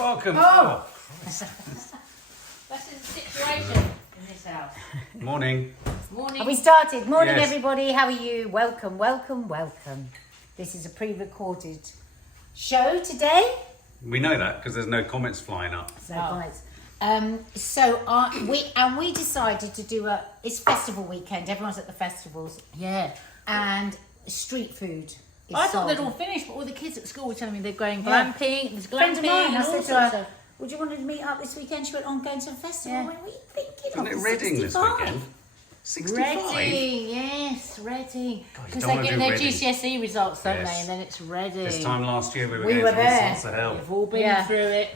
Welcome. Oh. That's the situation in this house. Morning. Morning. Have we started? Morning, Yes. everybody. How are you? Welcome, welcome, welcome. This is a pre-recorded show today. We know that because there's no comments flying up. So, we decided to do it's festival weekend. Everyone's at the festivals, Yeah. and street food is I thought sold. they'd all finished, but all the kids at school were telling me they're going Yeah. glamping. There's Friend glamping of mine, and I all said to sorts her, of... would you want to meet up this weekend? She went, I'm going to the festival. Yeah. I went, what are you thinking Isn't of? it It's Reading this 65. weekend? 65? Ready, yes, ready. God, you Because don't they wanna get do their Reading. GCSE results, don't Yes. they? And then it's ready. This time last year we were We going were through there. all sorts of hell. We've all been Yeah. through it.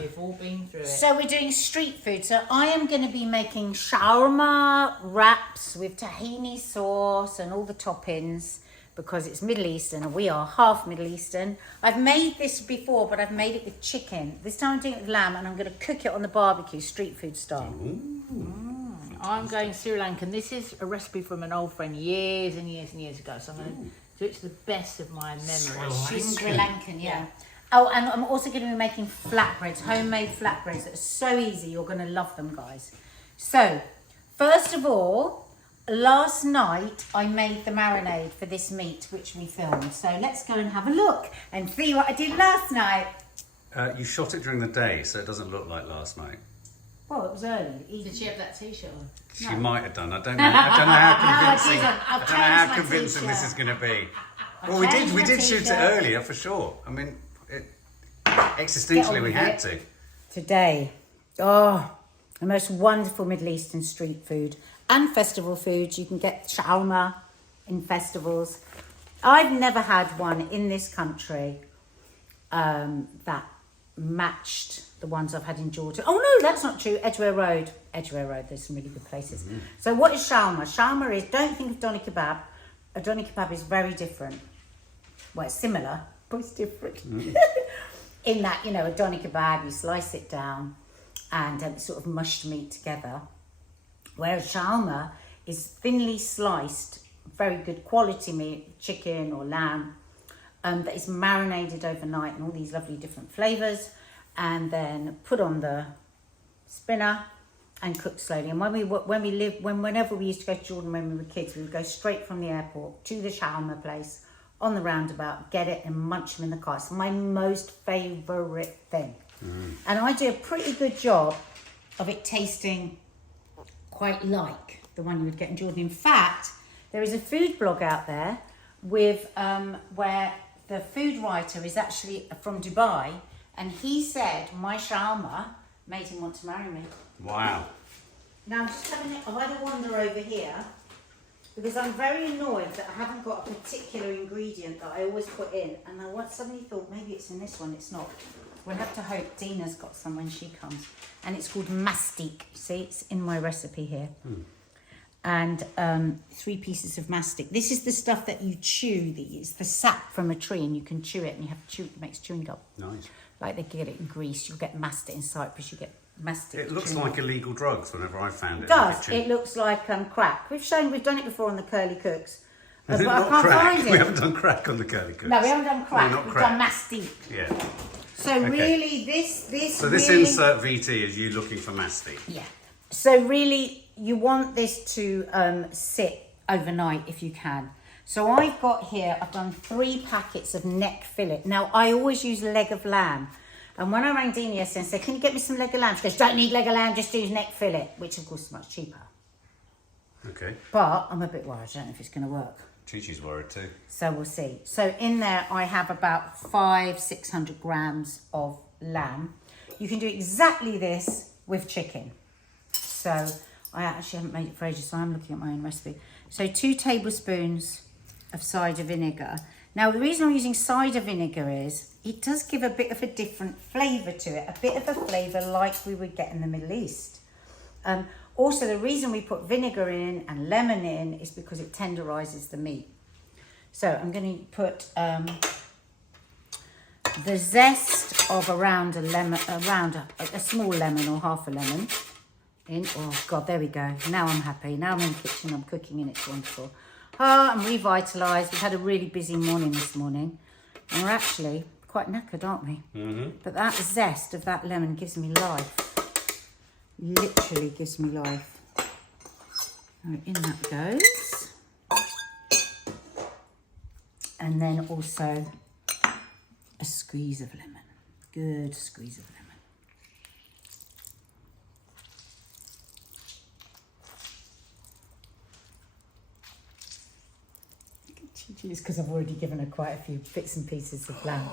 We've all been through it. So we're doing street food. So I am going to be making shawarma wraps with tahini sauce and all the toppings because it's Middle Eastern and we are half Middle Eastern. I've made this before, but I've made it with chicken. This time I'm doing it with lamb and I'm going to cook it on the barbecue, street food style. I'm going Sri Lankan. This is a recipe from an old friend years and years and years ago. So I'm going to do it to the best of my memory. She's Sri Lankan, yeah. Oh, and I'm also going to be making flatbreads, homemade flatbreads that are so easy. You're going to love them, guys. So, first of all, last night I made the marinade for this meat, which we filmed. So let's go and have a look and see what I did last night. You shot it during the day, so it doesn't look like last night. Well, it was early. Did she have that t-shirt on? She might have done. I don't know. I don't know how convincing. didn't. I've I don't know how changed my convincing this t-shirt. is going to be. Well, changed we my did shoot it t-shirt. earlier for sure. I mean, existentially we with had it. to. Today, the most wonderful Middle Eastern street food and festival foods. You can get shawarma in festivals. I've never had one in this country that matched the ones I've had in Georgia. Oh no, that's not true. Edgware Road, there's some really good places. So what is shawarma? Shawarma is, don't think of doner kebab. A doner kebab is very different. Well, it's similar, but it's different. In that, you know, a doner kebab, you slice it down and it's sort of mushed meat together. Whereas shawarma is thinly sliced, very good quality meat, chicken or lamb, that is marinated overnight in all these lovely different flavours and then put on the spinner and cooked slowly. And whenever we used to go to Jordan when we were kids, we would go straight from the airport to the shawarma place on the roundabout, get it and munch them in the car. It's my most favourite thing. And I do a pretty good job of it tasting quite like the one you would get in Jordan. In fact, there is a food blog out there with where the food writer is actually from Dubai, and he said my shawarma made him want to marry me. Wow. Now I'm just having I've had a wander over here because I'm very annoyed that I haven't got a particular ingredient that I always put in, and I suddenly thought maybe it's in this one. It's not. We'll have to hope Dina's got some when she comes, and it's called Mastic. See, it's in my recipe here. And 3 pieces of mastic. This is the stuff that you chew. It's the sap from a tree, and you can chew it, and you have to chew. It makes chewing gum. Nice. Like they get it in Greece, you'll get mastic in Cyprus. You get mastic. It looks chewing like gum. illegal drugs whenever I found it. It does. in the kitchen. It looks like crack. We've done it before on the Curly Cooks, Is but it I not can't crack? find it. We haven't done crack on the curly cooks. No, we haven't done crack. No, not We've crack. done mastic. Yeah. So really, this. So this really, insert VT is you looking for mastic. Yeah. So really, you want this to sit overnight if you can. So I've done 3 packets of neck fillet. Now, I always use leg of lamb. And when I rang Dina yesterday and said, can you get me some leg of lamb? She goes, don't need leg of lamb, just use neck fillet, which of course is much cheaper. Okay. But I'm a bit worried, I don't know if it's going to work. Chi-Chi's worried too. So we'll see. So in there, I have about 500-600 grams of lamb. You can do exactly this with chicken. So I actually haven't made it for ages, so I'm looking at my own recipe. So 2 tablespoons of cider vinegar. Now, the reason I'm using cider vinegar is it does give a bit of a different flavour to it, a bit of a flavour like we would get in the Middle East. Also, the reason we put vinegar in and lemon in is because it tenderises the meat. So I'm going to put the zest of around a small lemon or half a lemon in. Oh God, there we go. Now I'm happy. Now I'm in the kitchen, I'm cooking and it's wonderful. Oh, I'm revitalised. We've had a really busy morning this morning. And we're actually quite knackered, aren't we? Mm-hmm. But that zest of that lemon gives me life. Literally gives me life. Right, in that goes. And then also a squeeze of lemon. Good squeeze of lemon. It's because I've already given her quite a few bits and pieces of lamb.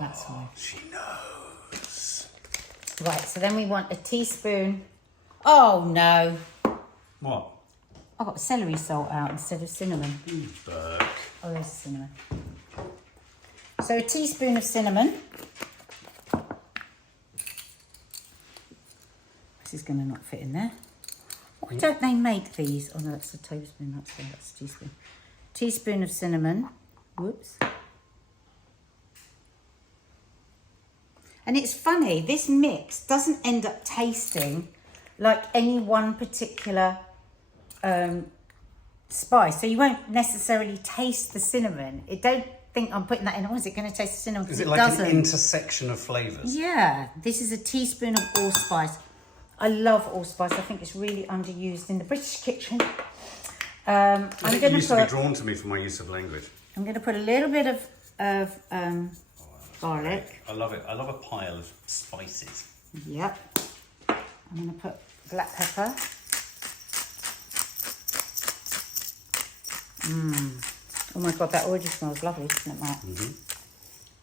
That's why. She knows. Right, so then we want a teaspoon. Oh no. What? I got celery salt out instead of cinnamon. Burke. Oh, there's cinnamon. So a teaspoon of cinnamon. This is going to not fit in there. Why don't they make these? Oh no, that's a tablespoon. That's a teaspoon. Teaspoon of cinnamon. Whoops. And it's funny, this mix doesn't end up tasting like any one particular spice. So you won't necessarily taste the cinnamon. Don't think I'm putting that in. Oh, is it going to taste the cinnamon? Is it like an intersection of flavours? Yeah, this is a teaspoon of allspice. I love allspice. I think it's really underused in the British kitchen. I'm going to be drawn to me for my use of language. I'm going to put a little bit of garlic. I love it. I love a pile of spices. Yep. I'm going to put black pepper. Oh my God, that already smells lovely, doesn't it, Mark? Mm-hmm.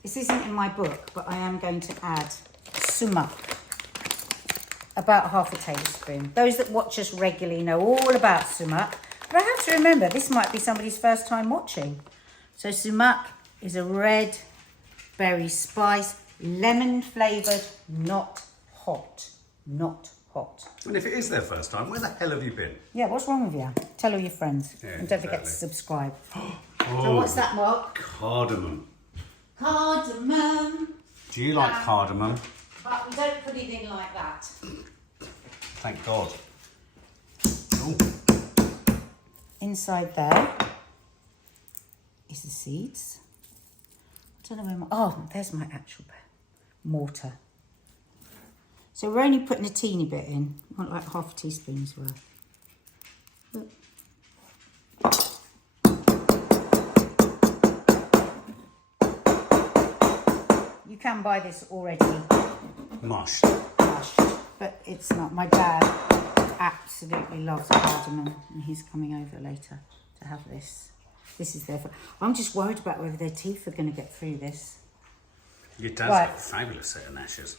This isn't in my book, but I am going to add sumac. About half a tablespoon. Those that watch us regularly know all about sumac. But I have to remember, this might be somebody's first time watching. So sumac is a red berry spice, lemon flavoured, not hot. Not hot. And if it is their first time, where the hell have you been? Yeah, what's wrong with you? Tell all your friends. Yeah, and don't forget to subscribe. Oh, So what's that, Mark? Cardamom. Cardamom. Do you like cardamom? But we don't put it in like that. Thank God. Ooh. Inside there is the seeds. I don't know where my... Oh, there's my actual mortar. So we're only putting a teeny bit in. I want like half a teaspoon's worth. Look. You can buy this already Mushed. mushed, but it's not. My dad absolutely loves cardamom, and he's coming over later to have this. This is there for... I'm just worried about whether their teeth are going to get through this. Your dad's Right. got a fabulous set of gnashes.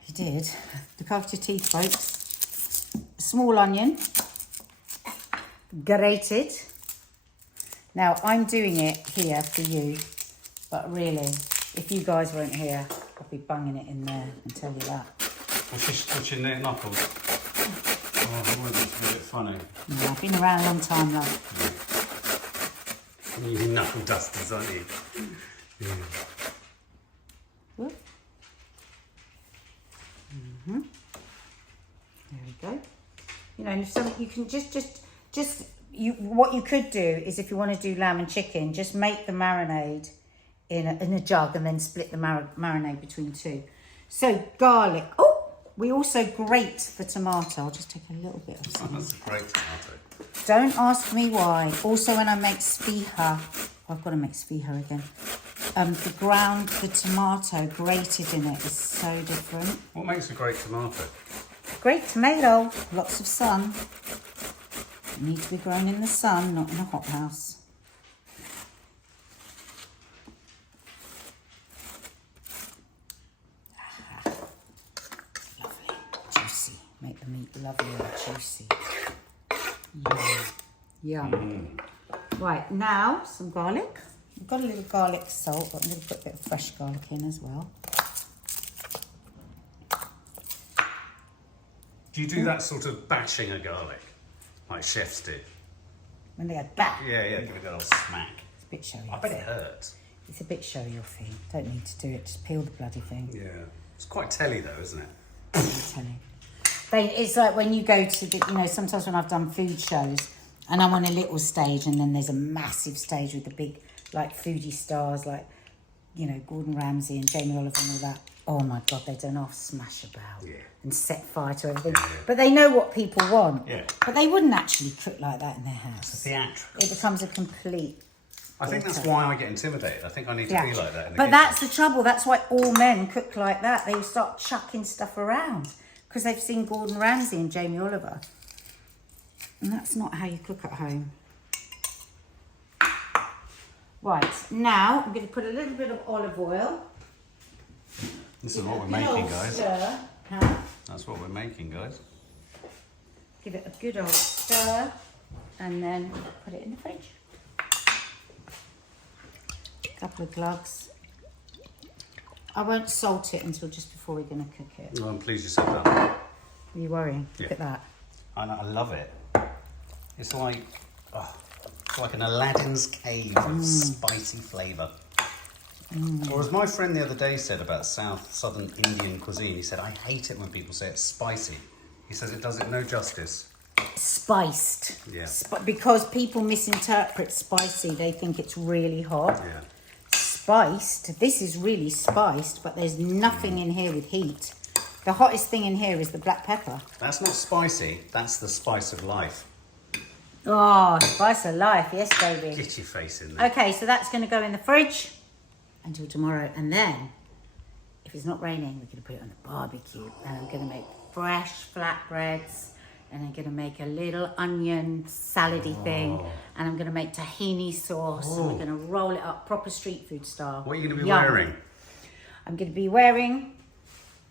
He did. Look after your teeth, folks. A small onion, grated. Now, I'm doing it here for you, but really, if you guys weren't here, I'd be bunging it in there and tell you that. What's your knuckles? Oh, that's a bit funny. No, I've been around a long time, love. You knuckle dusters, aren't you? Yeah. Whoop. There we go. You know, and if something you can just you. What you could do is, if you want to do lamb and chicken, just make the marinade in a jug and then split the marinade between two. So garlic. Oh, we also grate the tomato. I'll just take a little bit of some. That's a great tomato. Don't ask me why. Also, when I make sfiha, I've got to make sfiha again. The tomato grated in it is so different. What makes a great tomato? Great tomato, lots of sun. They need to be grown in the sun, not in a hothouse. Lovely, juicy. Make the meat lovely and juicy. Yum. Right, now some garlic. I've got a little garlic salt, but I'm going to put a bit of fresh garlic in as well. Do you do that sort of bashing of garlic, like chefs do? When they go back, Yeah, give it a good old smack. it's a bit showy. I bet it hurts. It's a bit showy, your thing. Don't need to do it. Just peel the bloody thing. Yeah. It's quite telly though, isn't it? I'm telling you. It's like when you go to the, sometimes when I've done food shows and I'm on a little stage and then there's a massive stage with the big, like, foodie stars, like you know, Gordon Ramsay and Jamie Oliver and all that. Oh my God, they don't half smash about and set fire to everything. Yeah. But they know what people want. Yeah. But they wouldn't actually cook like that in their house. Theatrical. It becomes a complete... I think that's why I get intimidated. I think I need to be like that in the But kitchen. that's the trouble. That's why all men cook like that. They start chucking stuff around because they've seen Gordon Ramsay and Jamie Oliver. And that's not how you cook at home. Right, now I'm going to put a little bit of olive oil. This is what we're making, guys. Stir. Huh? That's what we're making, guys. Give it a good old stir and then put it in the fridge. A couple of cloves. I won't salt it until just before we're going to cook it. Well, I'm pleased you said that. Are you worrying? Look Yeah. at that. I love it. It's like an Aladdin's cave of spicy flavour. Or as my friend the other day said about southern Indian cuisine, he said, I hate it when people say it's spicy. He says it does it no justice. Spiced. Yeah. Because people misinterpret spicy, they think it's really hot. Yeah. Spiced, this is really spiced, but there's nothing in here with heat. The hottest thing in here is the black pepper. That's not spicy, that's the spice of life. Oh, spice of life, yes baby. Get your face in there. Okay, so that's going to go in the fridge until tomorrow, and then if it's not raining, we're going to put it on the barbecue, and I'm going to make fresh flatbreads, and I'm going to make a little onion salady thing, and I'm going to make tahini sauce, and we're going to roll it up proper street food style. What are you going to be Yum. wearing? I'm going to be wearing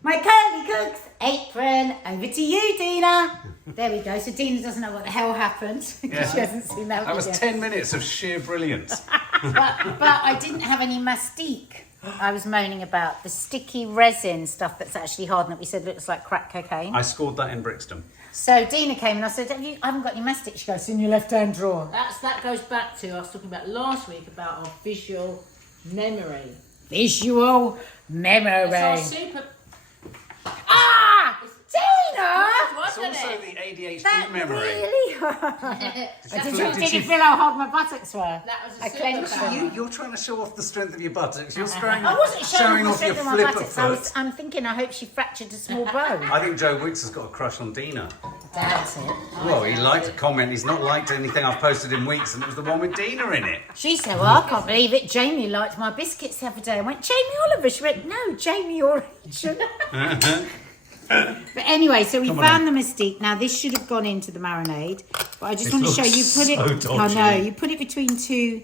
my Curly Cooks apron. Over to you, Dina. There we go. So Dina doesn't know what the hell happened because she hasn't seen that That was video. 10 minutes of sheer brilliance. But I didn't have any Mastic. I was moaning about the sticky resin stuff that's actually hard and that we said looks like crack cocaine. I scored that in Brixton. So Dina came and I said, I haven't got any Mastic. She goes, it's in your left-hand drawer. That goes back to, I was talking about last week about our visual memory. Visual memory. It's our super... Ah! Dina! It's also the ADHD That memory. really hurt. Did you feel how hard my buttocks were? That was a I clenched superpower. them. You're trying to show off the strength of your buttocks. You're showing, I wasn't showing off your off my flipper buttocks. foot. I'm thinking I hope she fractured a small bone. I think Joe Wicks has got a crush on Dina. Doubt it. Well, he liked a comment. He's not liked anything I've posted in weeks, and it was the one with Dina in it. She said, well, I can't believe it. Jamie liked my biscuits the other day. I went, Jamie Oliver. She went, no, Jamie Orange. But anyway, so we found the Mastic. Now, this should have gone into the marinade. But I just It want to show you. looks Put it. so I dodgy. know. You put it between two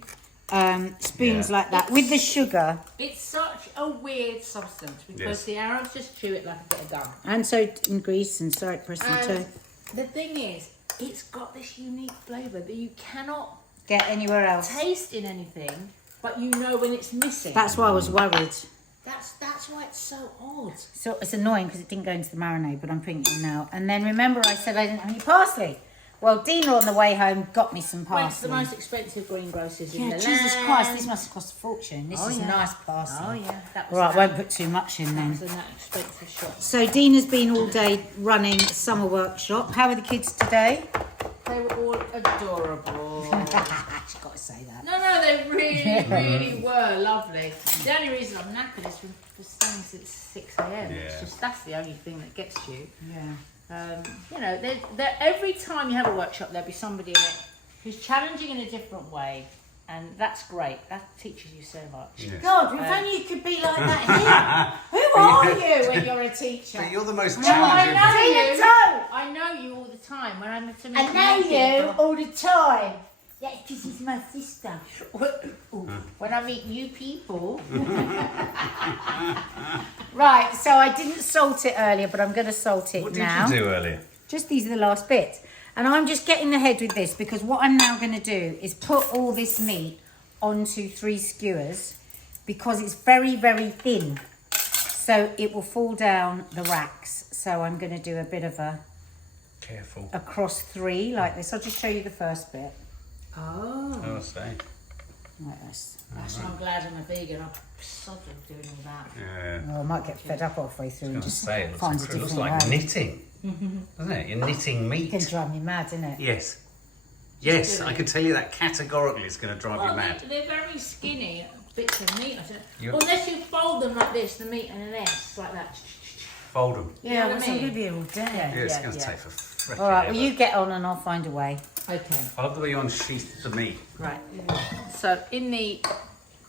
spoons like that with the sugar. It's such a weird substance because Yes. the Arabs just chew it like a bit of gum. And so in Greece and Cyprus and And too. the thing is, it's got this unique flavour that you cannot Get anywhere else. taste in anything, but you know when it's missing. That's why I was worried. That's why it's so odd. So it's annoying because it didn't go into the marinade, but I'm putting it in now. And then remember I said I didn't have any parsley. Well, Dina on the way home got me some Well, it's the parsley. most expensive greengrocers in Yeah, the Jesus land. Christ, this must have cost a fortune. This Oh, is yeah. nice parsley. Oh yeah, that was Right, won't put too much in that then. was in that expensive shop. So Dina's been all day running a summer workshop. How are the kids today? They were all adorable. She's got to say that. No, they really were lovely. The only reason I'm knackered is for staying since 6 a.m. Yeah. It's just that's the only thing that gets you. Yeah. You know, every time you have a workshop, there'll be somebody in it who's challenging in a different way, and that's great. That teaches you so much. Yes. God, if only you could be like that here. Who are you when you're a teacher? But you're the most I challenging. know Tina you. Toe. I know you all the time when I'm to meet I know new you people. all the time. Yeah, because she's my sister. When I meet new people. Right, so I didn't salt it earlier, but I'm going to salt it What did now. you do earlier? Just these are the last bits. And I'm just getting ahead with this because what I'm now going to do is put all this meat onto 3 skewers because it's very, very thin. So it will fall down the racks. So I'm going to do a bit of a Careful. across 3 like this. I'll just show you the first bit. Oh. Oh, I say. Like this. That's why I'm glad I'm a vegan. I'm sod of doing all that. Yeah. Well, I might get fed up halfway through and I was just going to say, it looks, find a it different looks like way. knitting. Doesn't it? You're knitting It can meat. drive me mad, isn't it? Yes. Yes, I can tell you that categorically is going to drive you Well, mad. they're very skinny. bits of meat. I don't You- know. Unless you fold them like this, the meat in an S, like that. Fold them. Yeah, know what I what's going mean? to be all day? Yeah, it's Yeah, going to yeah. take for freaking All right, well, ever. you get on and I'll find a way. Okay. I love the way you unsheath the meat. Right. So in the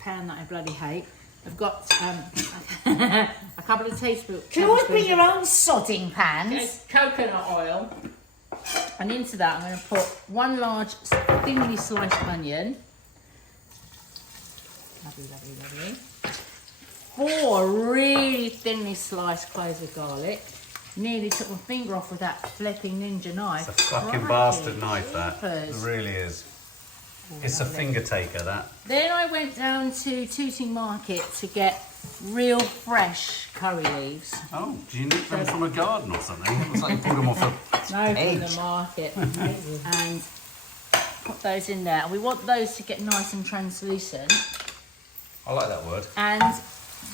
pan that I bloody hate, I've got a couple of tablespoons. You can always bring your own sodding pans. Coconut oil. And into that, I'm going to put one large thinly sliced onion. Lovely, lovely, lovely. 4 really thinly sliced cloves of garlic. Nearly took my finger off with that flipping ninja knife. It's a fucking Crikey, bastard knife, that. jeepers. It really is. It's a finger taker, that. Then I went down to Tooting Market to get real fresh curry leaves. Oh, do you nick them from a garden or something? It looks like you pulled them off a No, from hedge. the market. And put those in there. And we want those to get nice and translucent. I like that word. And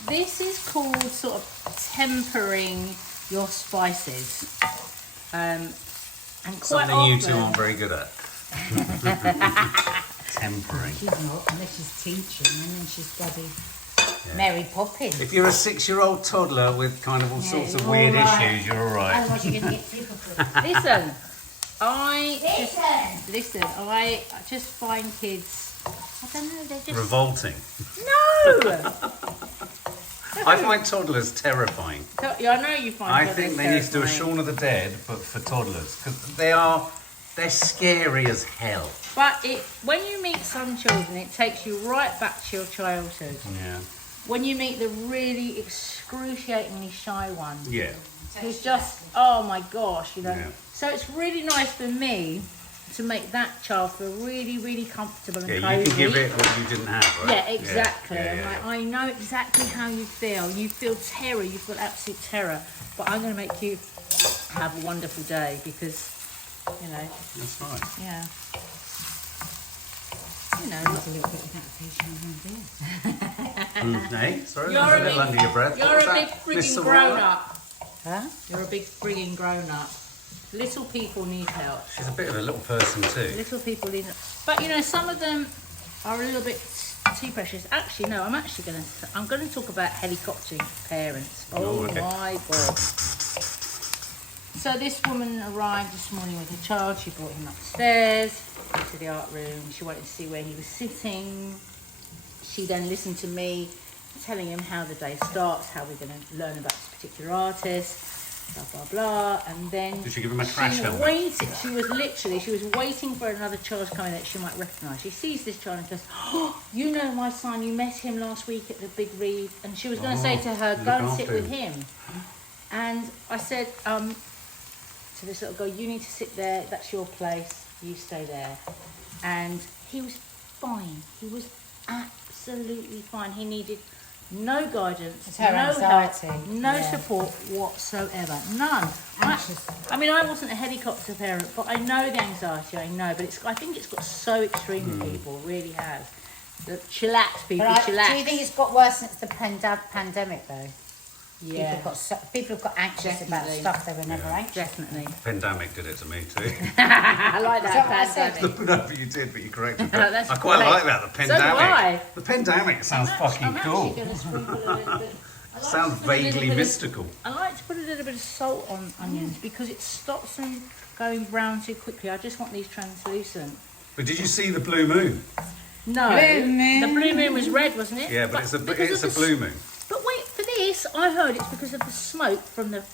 this is called sort of tempering your spices. And quite Something often, you two aren't very good at. Tempering. She's not, unless she's teaching, and then she's bloody Mary Poppins. If you're a 6-year-old toddler with kind of all sorts of you're weird all right. issues, you're all right. Otherwise you're going to get super Listen, Listen! I just find kids, I don't know, they're just... Revolting. No! I find toddlers terrifying. Yeah, I know you find I toddlers think they need to do a terrifying. Shaun of the Dead, but for toddlers, because they're scary as hell. But when you meet some children, it takes you right back to your childhood. Yeah. When you meet the really excruciatingly shy one, Yeah. who's just, oh my gosh, you know. Yeah. So it's really nice for me to make that child feel really, really comfortable and Yeah, cozy. you can give it what you didn't have, right? Yeah, exactly. Yeah, I'm yeah, like, I know exactly how you feel. You feel terror, you feel absolute terror. But I'm going to make you have a wonderful day because, you know, That's right. yeah. You know, There's a little bit of application around there. Hey, sorry, You're that was a a little big- under your breath. you're What was a big that? Miss frigging Sawalha? grown-up. Huh? You're a big frigging grown-up. Little people need help. She's a bit of a little person too. Little people need help. But, you know, some of them are a little bit too precious. Actually, no, I'm going to talk about helicoptering parents. Oh, okay. my God. So this woman arrived this morning with her child. She brought him upstairs to the art room. She wanted to see where he was sitting. She then listened to me telling him how the day starts, how we're going to learn about this particular artist, blah, blah, blah. And then Did you give him a crash she helmet? she was waiting for another child to come in that she might recognise. She sees this child and goes, oh, you know my son, you met him last week at the Big Read. And she was going to say to her, look go and after sit with him. him. And I said to this little girl, you need to sit there, that's your place, you stay there. And he was fine. He was absolutely fine. He needed no guidance, It's her no anxiety, help, no yeah. support whatsoever. None. I mean, I wasn't a helicopter parent, but I know the anxiety, I know. But I think it's got so extreme with people, it really has. Chillax, people, chillax. Do you think it's got worse since the pandemic though? Yeah, People have got anxious about Definitely. stuff they were never anxious. definitely. Pandemic did it to me too. I like Is that what I that said? pandemic. No, but you did, but you corrected me. That's I quite great. like that, the So do pandemic. I. The pandemic sounds fucking I'm cool. actually going to sprinkle a little bit. I like Sounds to put a little vaguely bit of- mystical. I like to put a little bit of salt on onions because it stops them going brown too quickly. I just want these translucent. But did you see the blue moon? No, Blue moon. the blue moon was red, wasn't it? Yeah, but because it's a of the blue moon. But wait, for this, I heard it's because of the smoke from the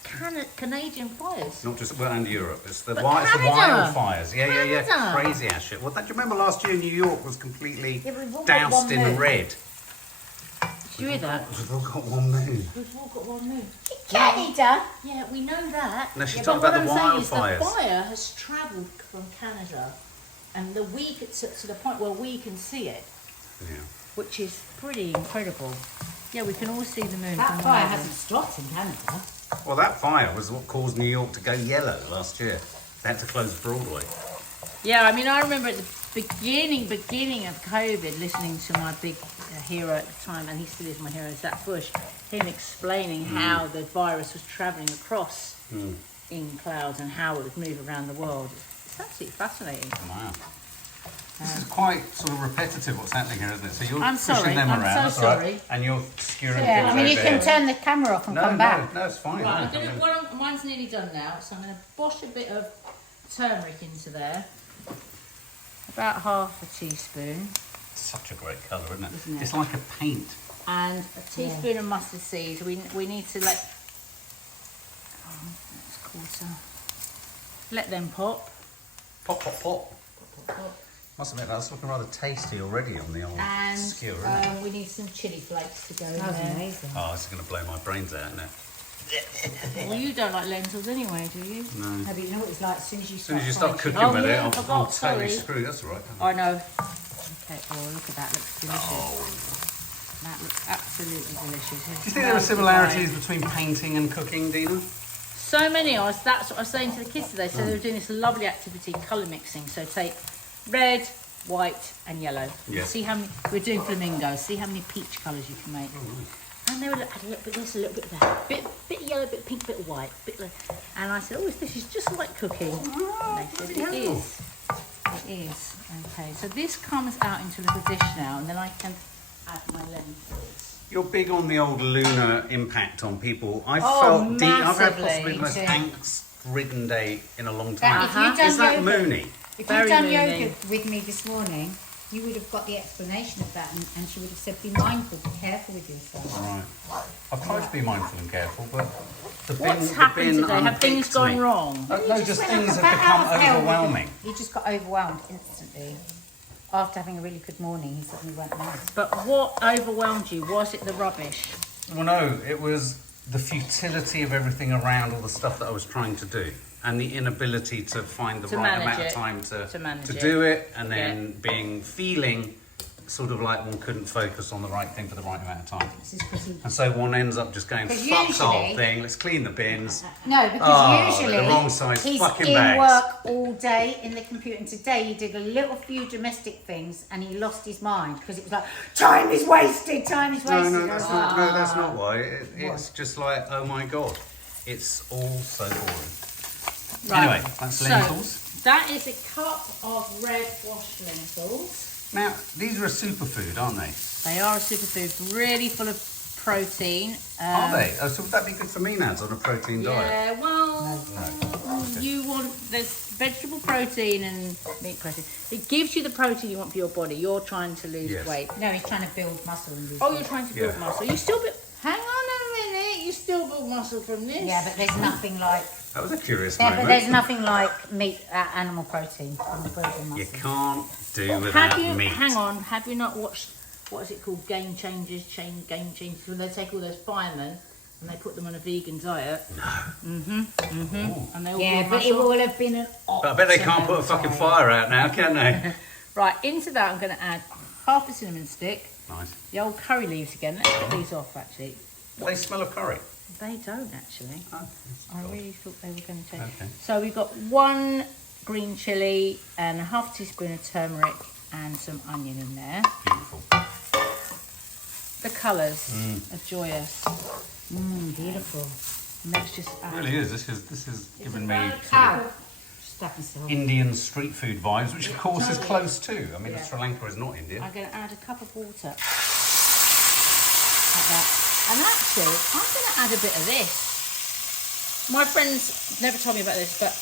Canadian fires. Not just and Europe. It's the But Canada. Canada. wildfires. Yeah. Canada. Crazy ass shit. Well, do you remember last year New York was completely Yeah, but we've all got doused one in moon. red? Did you hear that? We've all got one moon. We've all got one moon. Canada. Yeah, we know that. No, she's yeah, talking but about what the I'm saying is wildfires. the fire has travelled from Canada, and to the point where we can see it, Yeah. which is pretty incredible. Yeah, we can all see the moon. That from fire London. hasn't stopped in Canada. Well, that fire was what caused New York to go yellow last year. They had to close Broadway. Yeah, I mean, I remember at the beginning of COVID, listening to my big hero at the time, and he still is my hero, Zach Bush, him explaining how the virus was travelling across in clouds and how it would move around the world. It's absolutely fascinating. Wow. This is quite sort of repetitive what's happening here, isn't it? So you're I'm pushing sorry, them I'm around, so that's all right, sorry. and you're skewering Yeah, things I mean, you over can here. turn the camera off and come back. No, it's fine. Right, no, mine's nearly done now, so I'm going to bosh a bit of turmeric into there. About half a teaspoon. Such a great colour, isn't it? Isn't it? It's like a paint. And a teaspoon of mustard seeds. We need to let... that's quarter. Let them pop. Pop, pop, pop. Pop. Must admit, that's looking rather tasty already on the old And skewer, isn't it? we need some chilli flakes to go in That was there. amazing. Oh, this is going to blow my brains out, isn't it? Well, you don't like lentils anyway, do you? No. No, but you know what it's like as soon as you As soon start, as you start frying cooking Oh, with it, yeah, I I'll forgot, totally sorry. screw. That's all right. I know. Okay, oh, look at that. Looks delicious. Oh. That looks absolutely delicious. Do you think there are similarities between painting and cooking, Dina? So many. That's what I was saying to the kids today. So they were doing this lovely activity, colour mixing. So take red, white and yellow. Yeah. See how many, we're doing flamingos. See how many peach colours you can make. And they would add a little bit of this, a little bit of that. Bit yellow, bit pink, bit white. And I said, oh, this is just like cooking. And they said, it is. It is. Okay, so this comes out into a little dish now, and then I can add my lentils. You're big on the old lunar impact on people. I've Oh, I've had massively, possibly the most too. angst-ridden day in a long That, time. if you'd Is done that yoga, Mooney? if Very you'd done moony. yoga with me this morning, you would have got the explanation of that, and she would have said, be mindful, be careful with yourself. Right. I've tried to be mindful and careful, but What's happened today? Have things gone wrong? No, just went things like have a bat out of become hell. overwhelming. He just got overwhelmed instantly. After having a really good morning, he suddenly went mad. But what overwhelmed you? Was it the rubbish? Well, no, it was the futility of everything around all the stuff that I was trying to do, and the inability to find the To right manage amount of it. time To manage it. do it, and then feeling sort of like one couldn't focus on the right thing for the right amount of time. This is pretty... And so one ends up just going, fuck Because the whole usually- thing, let's clean the bins. No, because Oh, usually the wrong size he's fucking in bags. work all day in the computer, and today he did a little few domestic things and he lost his mind because it was like, time is wasted, time is wasted. No, I that's was not, like, no, that's not why. It's just like, oh my God, it's all so boring. Anyway, that's lentils. So, that is a cup of red washed lentils. Now, these are a superfood, aren't they? They are a superfood, really full of protein. Are they? Oh, so would that be good for me now on a protein diet? Yeah, well, you want there's vegetable protein and meat protein. It gives you the protein you want for your body. You're trying to lose Yes. weight. no, he's trying to build muscle in this. Oh, you're trying to build Yeah. muscle. You still hang on a minute. You still build muscle from this. Yeah, but there's nothing like... That was a curious Yeah, moment. but there's nothing like meat, animal protein from the building muscle. You can't do without Have you? meat. Hang on. Have you not watched? What is it called? Game Changers. Game Changers. When they take all those firemen and they put them on a vegan diet. Ooh. And they all Yeah, build but it muscle. will have been an But I bet they can't put a fucking fire out now, can they? Right, into that I'm going to add half a cinnamon stick, Nice. the old curry leaves again. Let's get these off actually. They smell of curry. They don't actually. Oh, I really thought they were going to change. Okay. So we've got one green chilli and a half teaspoon of turmeric and some onion in there. Beautiful. The colours are joyous. Beautiful. And let's just It add. really is. This is giving me about a sort of Cow. Stuff myself. Indian street food vibes, which of course is close too. I mean, Sri Lanka is not Indian. I'm going to add a cup of water. Like that. And actually, I'm going to add a bit of this. My friends never told me about this, but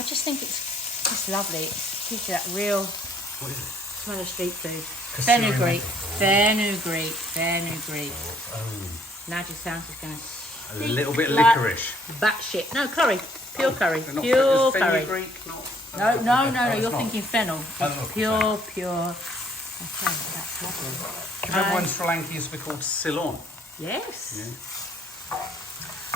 I just think it's just lovely. It gives you that real What is it? smell of street food. Kasuri Fenugreek. menthol. Fenugreek. Oh, Now just sounds just going to a little bit licorice. batshit. No, curry. Pure curry. They're not- Pure is curry. fenugreek not- No, it's you're not. thinking fennel. Oh, It's okay. pure. Okay, that's lovely. Do you remember when Sri Lanka used to be called Ceylon? Yes.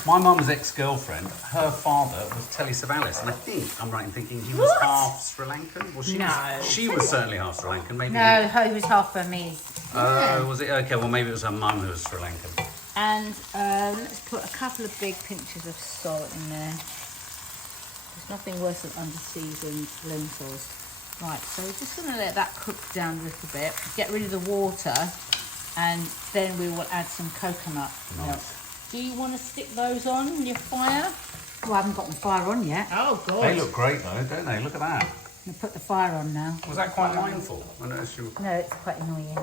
My mum's ex-girlfriend, her father was Telly Savalas, and I think I'm right in thinking he was What? half Sri Lankan. Well, she was certainly half Sri Lankan. Maybe. No, he was half Burmese. Was it okay? Well, maybe it was her mum who was Sri Lankan. And let's put a couple of big pinches of salt in there. There's nothing worse than under-seasoned lentils. Right, so we're just going to let that cook down a little bit. Get rid of the water, and then we will add some coconut milk. Do you want to stick those on your fire? Well, I haven't got the fire on yet. Oh, God. They look great though, don't they? Look at that. I'm going to put the fire on now. Was that quite mindful? I noticed you. No, it's quite annoying.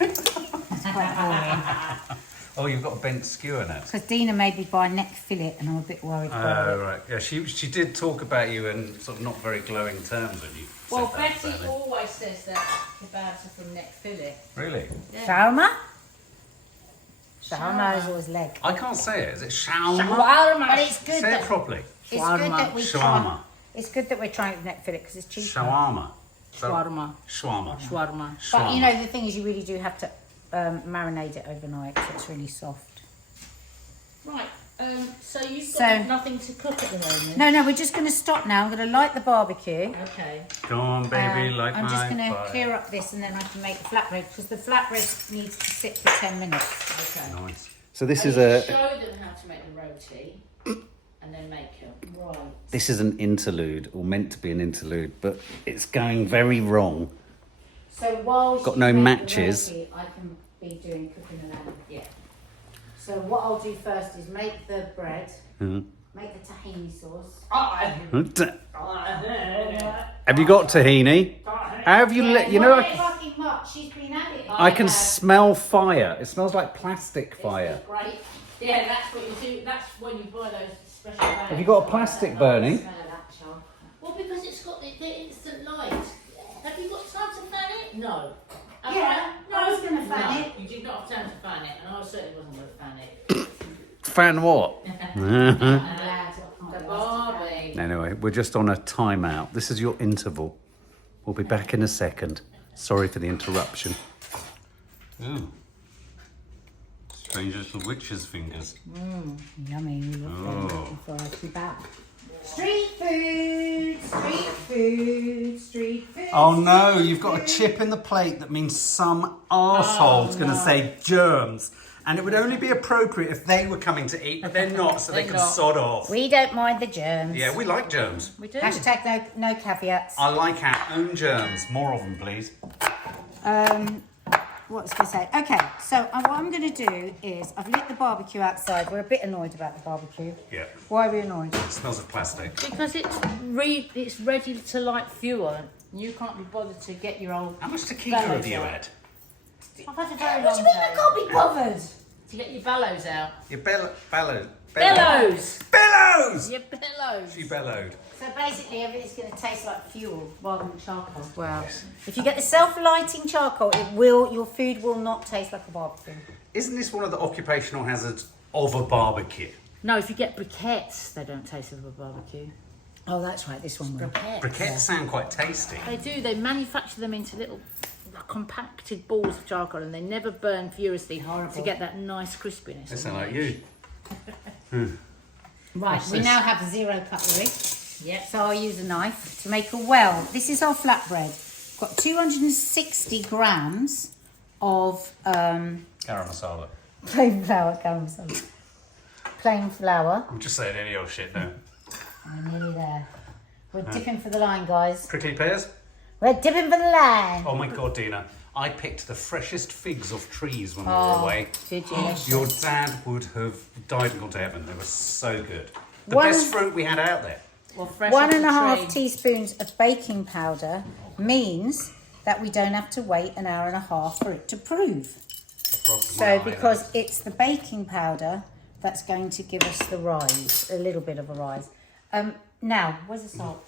It's quite annoying. Oh, you've got a bent skewer now. Because Dina made me buy neck fillet and I'm a bit worried about it. Oh, right. Yeah, she did talk about you in sort of not very glowing terms when you Well, said that, Betty sadly. always says that kebabs are from neck fillet. Really? Yeah. Shawarma? Shawarma is always leg. I can't say it. Is it shawarma? Shawarma. But it's good Say it that properly. it's good that we try. Shawarma. It's good that we're trying it with neck fillet because it's cheaper. Shawarma. Shawarma. Shawarma. Shawarma. But you know the thing is, you really do have to marinate it overnight, so it's really soft. Right. So you've got So- nothing to cook at the moment. No, we're just going to stop now. I'm going to light the barbecue. Okay. Go on, baby, like I'm just my going to fire. clear up this and then I can make the flatbread because the flatbread needs to sit for 10 minutes. Okay. Nice. So this And is you a show them how to make the roti and then make them. Right. this is an interlude, or meant to be an interlude, but it's going very wrong. So while Got she no makes the matches. roti, I can be doing cooking the lamb. Yeah. So what I'll do first is make the bread, Mhm. make the tahini sauce. Have you got tahini? How have you let you know? Not fucking much. She's been at it. I can smell fire. It smells like plastic fire. Great. Yeah, that's what you do. That's when you buy those special bags. Have you got a plastic burning? Smell of that, child. Well, because it's got the instant light. Have you got time to fan it? No. Yeah, I was going to fan No, it. you did not have time to fan it, and I certainly wasn't going to fan it. Fan what? I'm glad I can't The be asked to fan it. Barbie. Anyway, we're just on a timeout. This is your interval. We'll be back in a second. Sorry for the interruption. Ooh. Strange little witch's fingers. Yummy. You look Oh. looking for a kebab. Street food, street food, street food. Oh no, you've got a chip in the plate that means some arsehole's going to say germs. And it would only be appropriate if they were coming to eat, but they're not, so they They're can not. sod off. We don't mind the germs. Yeah, we like germs. We do. Hashtag no caveats. I like our own germs. More of them, please. What was I going to say? Okay, so what I'm going to do is I've lit the barbecue outside. We're a bit annoyed about the barbecue. Yeah. Why are we annoyed? It smells of plastic. Because it's ready to light fuel. You can't be bothered to get your old. How much tequila have you Bellows had? I've had a very What long do you mean I day. can't be bothered? To get your bellows out. Your bellows. Bellows! Bellows! Your bellows! She bellowed. So basically everything's going to taste like fuel rather than charcoal. Wow. If you get the self-lighting charcoal, your food will not taste like a barbecue. Isn't this one of the occupational hazards of a barbecue? No, if you get briquettes, they don't taste of a barbecue. Oh, that's right, this one will. Briquettes. Briquettes sound quite tasty. They do. They manufacture them into little compacted balls of charcoal, and they never burn furiously Horrible. to get that nice crispiness. They sound like you. Right, What's we this? now have 0 cutlery. Yep. So I'll use a knife to make a well. This is our flatbread. We've got 260 grams of Garam masala. plain flour, garam masala. Plain flour. I'm just saying any old shit now. We're nearly there. We're dipping for the line, guys. Prickly pears? We're dipping for the line. Oh my god, Dina. I picked the freshest figs off trees when we were away. Did you? Your dad would have died and gone to heaven. They were so good. The One- best fruit we had out there. Well, fresh off the 1.5 tree. teaspoons of baking powder means that we don't have to wait an hour and a half for it to prove. So because it's the baking powder that's going to give us the rise, a little bit of a rise. Now, where's the salt?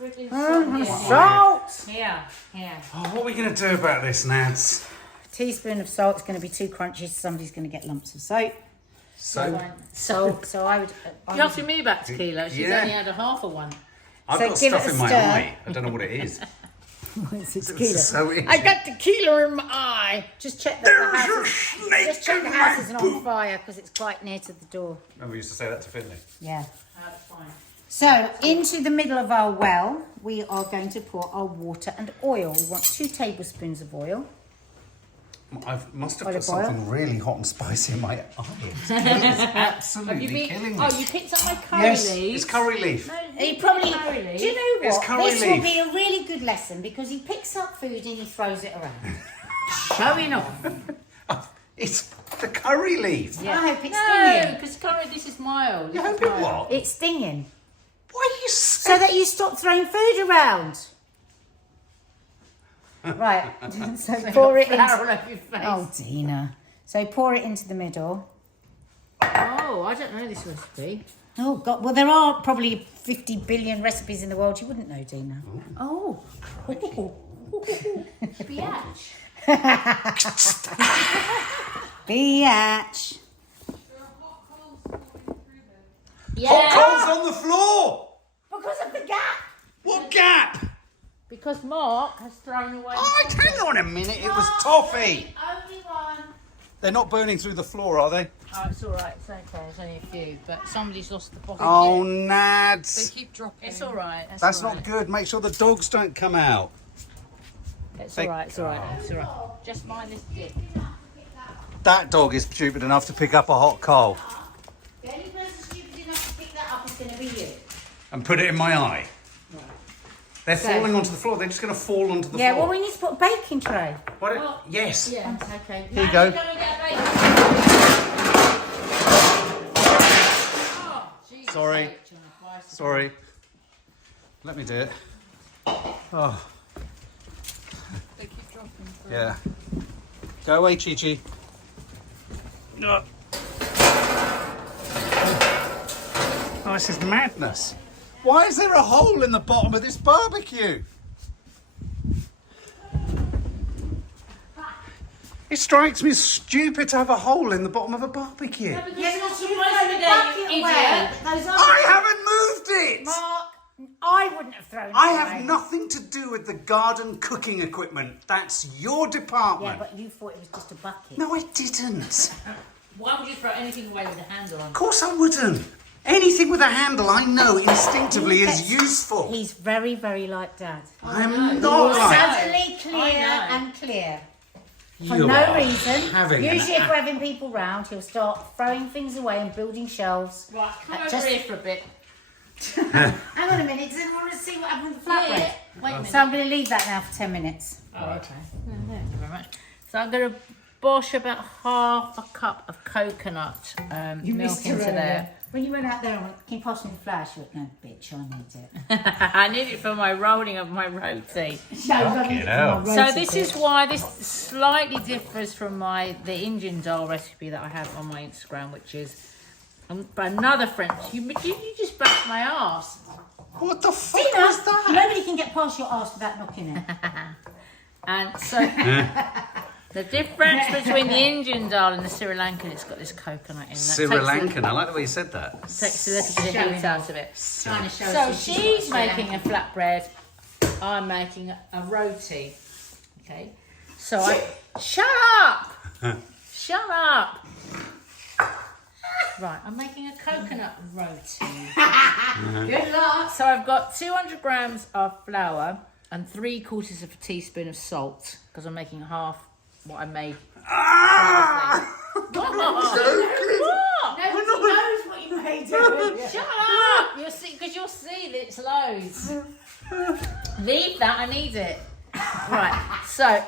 Freaking Salt! Here, here. Oh, what are we going to do about this, Nance? A teaspoon of salt is going to be too crunchy, so somebody's going to get lumps of soap. So, So I would. You're asking me about tequila. She's Yeah. only had a half of one. I've So got give it stuff a in my stir. eye. I don't know what it is. It's It's tequila. so itchy. I got tequila in my eye. Just check that the There's house a is, snake just check in the my house isn't on boot. fire because it's quite near to the door. And we used to say that to Finley. Yeah. That's fine. So into the middle of our well, we are going to pour our water and oil. We want 2 tablespoons of oil. I must have Olive put something really hot and spicy in my eye. It's absolutely killing me. Oh, you picked up my curry Yes, leaves? it's curry leaf. No, He probably. curry leaves. Do you know It's what? curry This will leaf. be a really good lesson because he picks up food and he throws it around. Showing off. It's the curry leaf. I hope it's No, stinging. because curry, this is mild. You This hope is it mild. what? It's stinging. Why are you So that you stop throwing food around. Right. So pour it Flour all into... over your face. Oh, Dina. So pour it into the middle. Oh, I don't know this recipe. Oh, God. Well, there are probably 50 billion recipes in the world. You wouldn't know, Dina. Oh. Biatch. Biatch. Hot coals on the floor! Because of the gap. What gap? Because Mark has thrown away. Oh, hang on a minute, it was toffee. Only one. They're not burning through the floor, are they? Oh, it's all right. It's okay. It's only a few, but somebody's lost the bottle. Oh, They Nads. keep dropping. It's all right. That's all right. not good. Make sure the dogs don't come out. It's all right. It's all right. It's all right. Just mind this dip. That dog is stupid enough to pick up a hot coal The only person stupid enough to pick that up is going to be you. and put it in my eye. They're falling onto the floor. They're just going to fall onto the Yeah, floor. well, we need to put a baking tray. What? Yes. Yeah. Okay. Here you go. Go and get a bacon. Oh, Jesus Sorry. sake, John, why is it- Sorry. Let me do it. Oh, They keep dropping. yeah. Go away, Chi-Chi. No. Oh, this is madness. Why is there a hole in the bottom of this barbecue? It strikes me as stupid to have a hole in the bottom of a barbecue. Because Yeah, you're because supposed you to throw be the there, bucket you away. idiot. Those I haven't moved it! Mark, I wouldn't have thrown it I away. have nothing to do with the garden cooking equipment. That's your Yeah, department. but you thought it was just a bucket. No, I didn't. Why would you throw anything away with a handle on? Of course I wouldn't. Anything with a handle, I know instinctively is He's- useful. He's very, very like Dad. I'm not like... Suddenly clear I know. and clear. For You no are reason. having an Usually if we're having people round, he'll start throwing things away and building shelves. Right, come over Just- here for a bit. Hang on a minute, does anyone want to see what happened with the flatbread? Yeah. Wait a minute. So I'm going to leave that now for 10 minutes. Oh, okay. Thank you very much. So I'm going to bosh about half a cup of coconut milk into there. When you went out there, I went, can you pass me the flour? She went, no, bitch, I need it. I need it for my rolling of my roti. hell. So this is why this slightly differs from the Indian dal recipe that I have on my Instagram, which is another friend. You just bashed my arse. What the fuck Tina, was that? nobody can get past your arse without knocking it. And so the difference between the Indian dal and the Sri Lankan, it's got this coconut in that. Sri Lankan. I like the way you said that. Takes a little bit of heat out of it. Trying to show So us she's making a flatbread. I'm making a roti. Okay. So I shut up. Shut up. Right, I'm making a coconut roti. Good luck. So I've got 200 grams of flour and 3/4 of a teaspoon of salt because I'm making half what I made. Ah! What? Nobody knows what you made. Shut up! You'll see, because you'll see that it's loads. Leave that, I need it. Right, so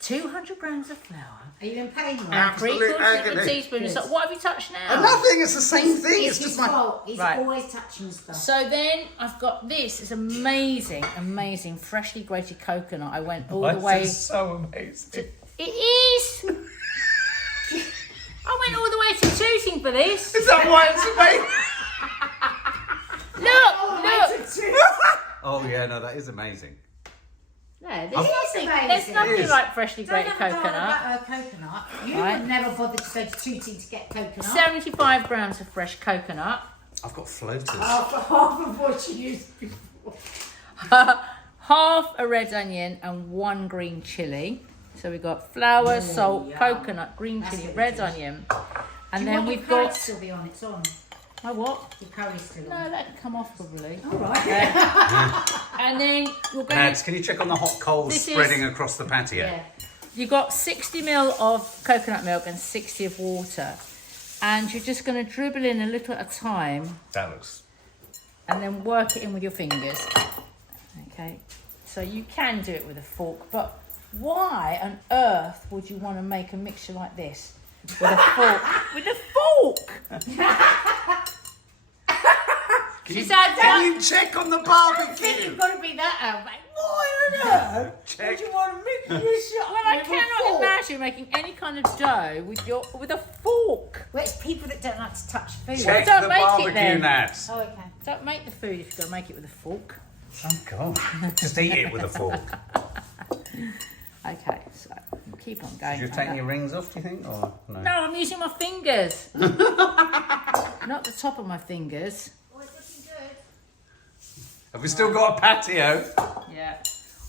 200 grams of flour Are you in pain, and Mark? 3/4 of a agony. teaspoon of salt. What have you touched now? Nothing. It's the same thing. It's It's his just my. fault. He's Right. always touching stuff. So then I've got this. It's amazing, amazing, freshly grated coconut. I went all the way. so amazing. It is. I went all the way to Tooting for this. Is that why it's amazing? Look. Oh yeah, no, that is amazing. No, there's It is nothing. amazing. There's nothing It is. like freshly Don't grated have a go on coconut. about coconut. You Right. would never bother to go to Tooting to get coconut. 75 grams of fresh coconut. I've got floaters. After half of what you used before. Half a red onion and 1 green chilli. So we've got flour, salt, yum. coconut, green That's chilli, what red it is. onion. And Do you then want we've your curry got... to still be on? It's on. My what? Your curry's still No, on. that can come off probably. All right. And then we're going Nads, can you check on the hot coals This is- spreading across the patio? Yeah. You've got 60 ml of coconut milk and 60 of water. And you're just going to dribble in a little at a time That looks. and then work it in with your fingers. Okay. So you can do it with a fork, but why on earth would you want to make a mixture like this with a fork? With a fork! Can Is that Can you check on the barbecue? You've got to be that out, mate. Why on earth Check. would you want to mix this up? Well, I cannot imagine making any kind of dough with a fork. Well, it's people that don't like to touch food. Well, Check don't the make it barbecue then. nats. Oh, okay. Don't make the food if you're going to make it with a fork. Oh God! Just eat it with a fork. Okay, so we'll keep on going. Did you like take that. your rings off? Do you think, or no? No, I'm using my fingers. Not the top of my fingers. Oh, it's looking good. Have we still got a patio? Yeah.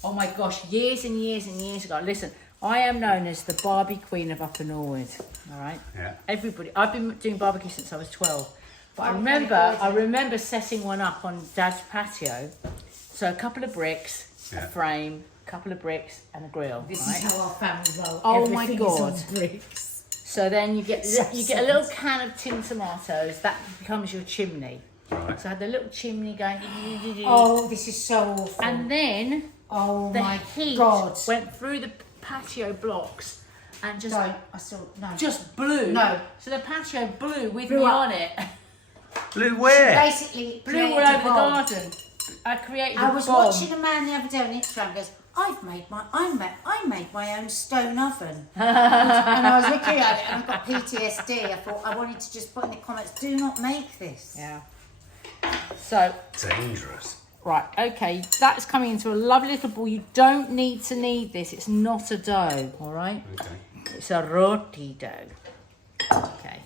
Oh my gosh, years and years and years ago. Listen, I am known as the Barbie Queen of Upper Norwood. All right. Yeah. Everybody, I've been doing barbecue since I was 12. But Oh, I remember setting one up on Dad's patio. So a couple of bricks, Yeah. a frame, a couple of bricks, and a grill. This right? is how our family roll. Oh my Everything is on God. bricks. So then you get a little can of tin tomatoes. That becomes your chimney. Right. So I had the little chimney going. Oh, this is so awful. And then oh the my heat God. went through the patio blocks and just Don't. I still no. just blew. No. So the patio blew with Blew me up. on it. Blue where? Basically, Blew all created a over the bomb. garden. I created I a was bomb. watching a man the other day on Instagram. Goes, I made my own stone oven, and I was looking at it and I got PTSD. I thought I wanted to just put in the comments, do not make this. Yeah. So, Dangerous. right, okay, that's coming into a lovely little ball. You don't need to knead this. It's not a dough, all right? Okay. It's a roti dough. Okay.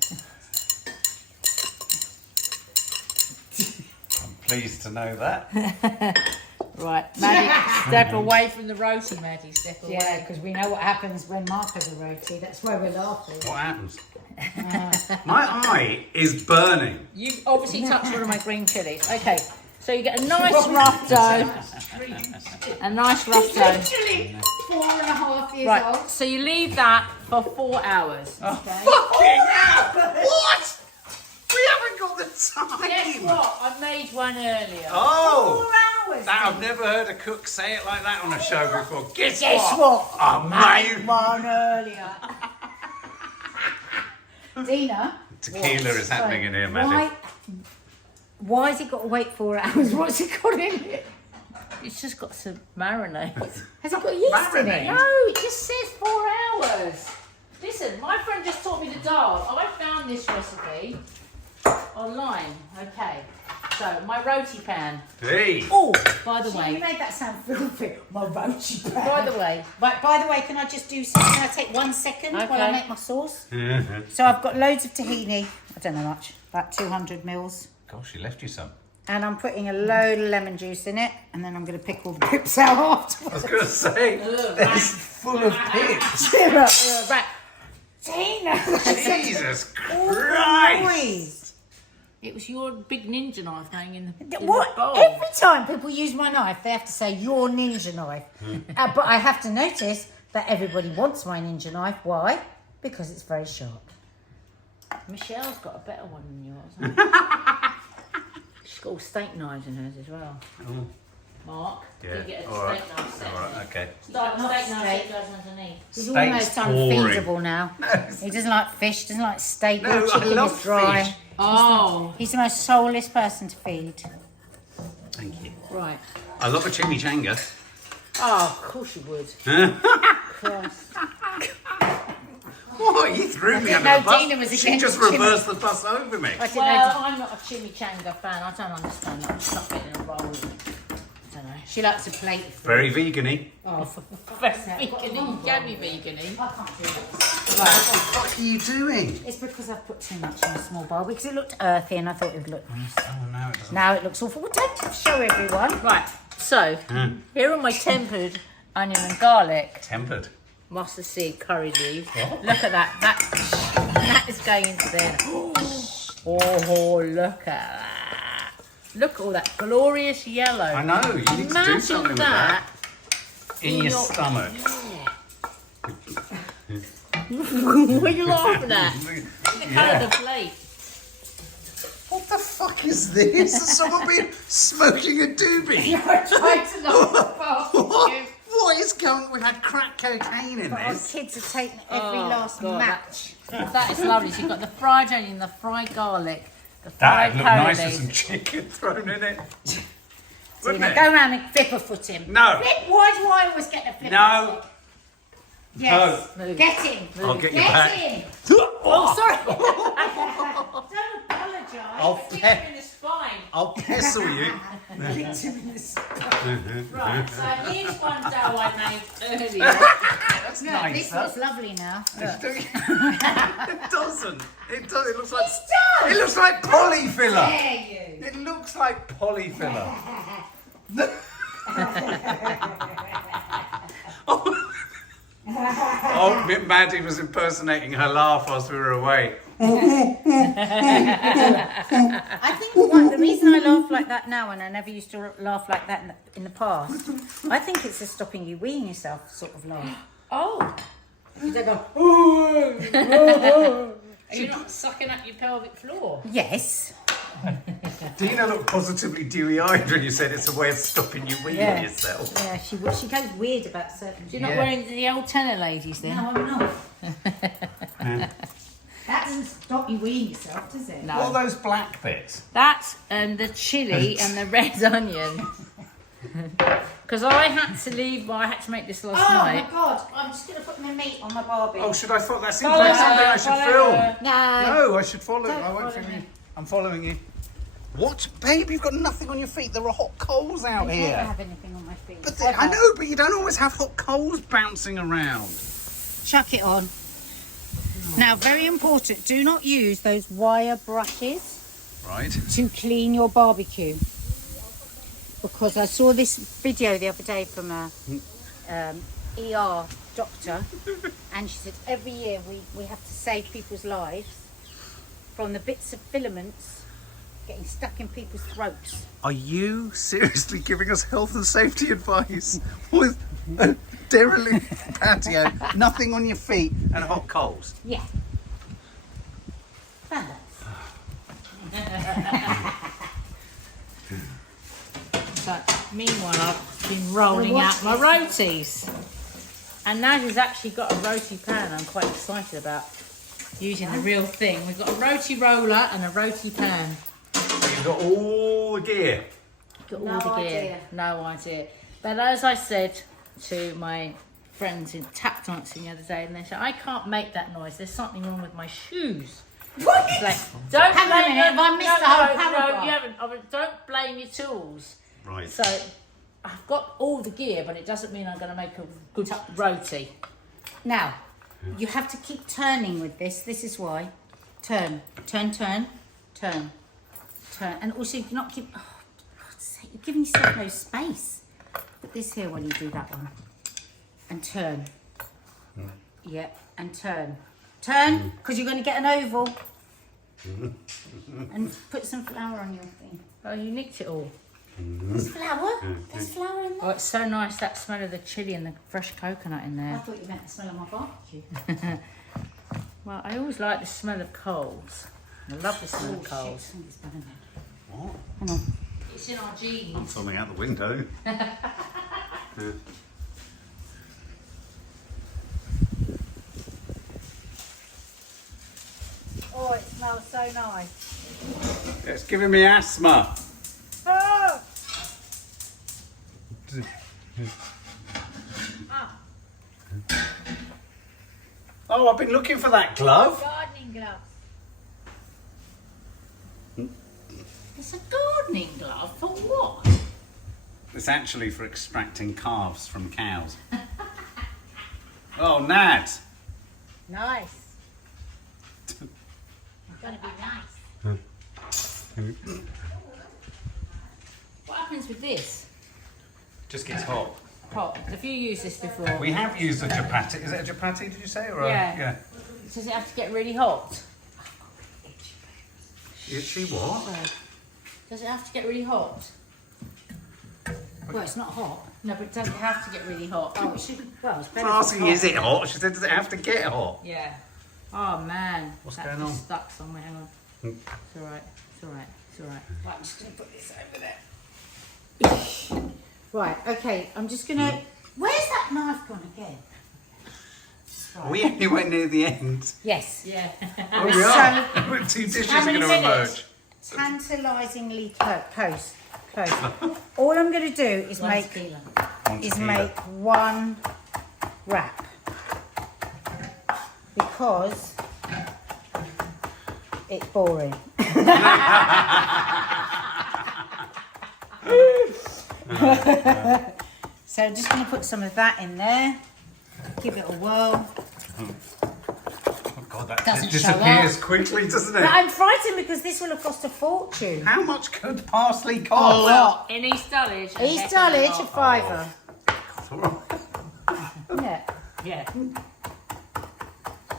I'm pleased to know that. Right, Maddie, step away from the roti, Maddie. Step away. Yeah, because we know what happens when Mark has a roti. That's why we're laughing. What happens? My eye is burning. You've obviously touched one of my green chilies. Okay, so you get a nice rough dough. A nice rough dough. Literally 4.5 years Right, old. so you leave that for 4 hours. Fucking hell! What? We haven't got the time. Guess what? I made one earlier. Oh! 4 hours. That, I've never heard a cook say it like that on a show before. Guess Guess what? what? I made One earlier. Dina. Tequila is happening in here, Maddie. Why has it got to wait 4 hours? What's it got in it? It's just got some marinade. Has it got yeast in it? Marinade? No, it just says 4 hours. Listen, my friend just taught me the dal. I found this recipe online. Okay, so my roti pan. Hey! Oh, by the You way, made that sound filthy. My roti pan. by the way, By the way, can I just do something? Can I take 1 second while I Okay. make my sauce? So I've got loads of tahini. I don't know much, about 200 mils. Gosh, she left you some. And I'm putting a load of lemon juice in it, and then I'm going to pick all the pips out I afterwards. was going to say, it's full of pips. Right. Tina! Jesus Christ! Noise. it was your big ninja knife going in the What? bowl. Every time people use my knife, they have to say your ninja knife. But I have to notice that everybody wants my ninja knife. Why? Because it's very sharp. Michelle's got a better one than yours. Hasn't she? She's got all steak knives in hers as well. Oh, Mark, yeah. you get a All right. steak knife set. All right, okay. Start Not steak knife steak. that goes underneath. He's Steak's almost boring. unfeasible now. He doesn't like fish, doesn't like steak, No, or I chicken love is dry. fish. Oh, He's the most soulless person to feed. Thank you. right. I love a chimichanga. Oh, of course you would. Christ. What? You threw me under know the bus. Dina was She against just chimi. reversed the bus over me. I didn't Well, know. I'm not a chimichanga fan. I don't understand that. Stuff it in a roll. I don't know. She likes a plate of food. Very vegan-y. Oh, for vegan. You can be vegan. I can't do this. What the fuck are you doing? It's because I've put too much in a small bowl because it looked earthy and I thought it would look nice. Oh, no, it doesn't. Now it looks awful. Well, don't show everyone. Right. So here are my tempered onion and garlic. Tempered. Mustard seed curry leaves. Look at that. That is going into there. Oh, look at that. Look at all that glorious yellow. I know, you need to do Imagine something that. with that. In your stomach. What are you laughing at? The colour of the plate. What the fuck is this? Has someone been smoking a doobie? I tried to knock the What? What is going? We had crack cocaine in Our this. kids have taken every last God, match. That is lovely. So you've got the fried onion, the fried garlic, That'd fried look nice with parsley. some chicken thrown in it. So Wouldn't you it? go around and flip a foot him. No. Flip, why do I always get the flip? No. foot? Yes. Move. Get him. I'll get you Get back. him. Oh, Sorry. Don't apologise. I'll Kick flip. him in the spine. I'll pestle you. Kicked him in the spine. Right, so here's one dough I made earlier. That's Look, nice. this looks lovely now. Look. It doesn't. It does. It looks like. It It looks like polyfiller. Dare you? It looks like polyfiller. Oh, Maddie was impersonating her laugh whilst we were away. I think the reason I laugh like that now, and I never used to laugh like that in the past, I think it's a stopping you weeing yourself sort of laugh. Oh, You don't go, are you not sucking up your pelvic floor? yes. Dina looked positively dewy-eyed when you said it's a way of stopping you weeing Yeah. yourself. Yeah, she goes weird about certain You're not Yeah. wearing the old tenor ladies then? No, I'm not. That doesn't stop you weeing yourself, does it? No. What are those black bits? That's the chilli and the red onion. Because I had to leave, I had to make this last Oh night. my god, I'm just going to put my meat on my barbie. Oh, should I follow? That seems Follow like something her, I should follow film. her. No. No, I should follow. Don't I won't follow film you. me. I'm following you. What, babe? You've got nothing on your feet. There are hot coals out I don't here. have anything on my feet. But I know, but you don't always have hot coals bouncing around. Chuck it on. Now, very important, do not use those wire brushes Right. to clean your barbecue. Because I saw this video the other day from a ER doctor, and she said every year we have to save people's lives from the bits of filaments getting stuck in people's throats. Are you seriously giving us health and safety advice with a derelict patio, nothing on your feet, and hot coals? Yeah. Balance. But meanwhile, I've been rolling out my rotis. And Nadia's actually got a roti pan I'm quite excited about using the real thing. We've got a roti roller and a roti pan. You've got all the gear. Got all No the gear. idea. No idea. But as I said to my friends in tap dancing the other day, and they said, I can't make that noise. There's something wrong with my shoes. What? It's like, don't Hang on a blame minute, have I missed the whole No, paragraph? you haven't. Don't blame your tools. Right. So I've got all the gear, but it doesn't mean I'm going to make a good roti. Now, you have to keep turning with this. This is why. Turn, turn, turn, turn, turn. And also, you not keep... Oh, for God's sake, you're giving yourself no space. Put this here while you do that one. And turn. Yeah, and turn. Turn, because you're going to get an oval. And put some flour on your thing. Oh, you nicked it all. There's flour? There's flour in Oh, there? it's so nice, that smell of the chilli and the fresh coconut in I there. thought you meant the smell of my barbecue. Well, I always like the smell of coals. I love the smell of Oh, shit, coals. something's burning. What? Hang on. It's in our I'm genes. filming out the window. Oh, it smells so nice. It's giving me asthma. Oh! Oh, I've been looking for that glove. Gardening gloves. It's a gardening glove for what? It's actually for extracting calves from cows. Oh, Nad. Nice. It's gonna be nice. What happens with this? Just gets hot. Hot. Have you used this before? We have used a chapati. Is it a chapati, did you say? Or Yeah. Does it have to get really hot? Itchy what? Does it have to get really hot? Well, it's not hot. No, but it doesn't have to get really hot. Oh, it should. Well, it's better. I'm if it's asking, hot. is it hot? She said, does it have to get hot? Yeah. Oh man. What's That going just on? Stuck somewhere. Hang on. It's alright. It's alright. It's alright. Right, I'm just gonna put this over there. Right. Okay. I'm just gonna. Where's that knife gone again? We only went near the end. Yes. Yeah. Oh, we are. Two dishes How are many going to minutes? emerge. tantalisingly close. All I'm going to do is make one wrap because it's boring. So I'm just going to put some of that in there. Give it a whirl. Oh God, that Doesn't disappears show up. quickly, doesn't But it? I'm frightened because this will have cost a fortune. How much could parsley A cost? lot. In East Dulwich. East Dulwich, a fiver. It's all right. Yeah. Yeah.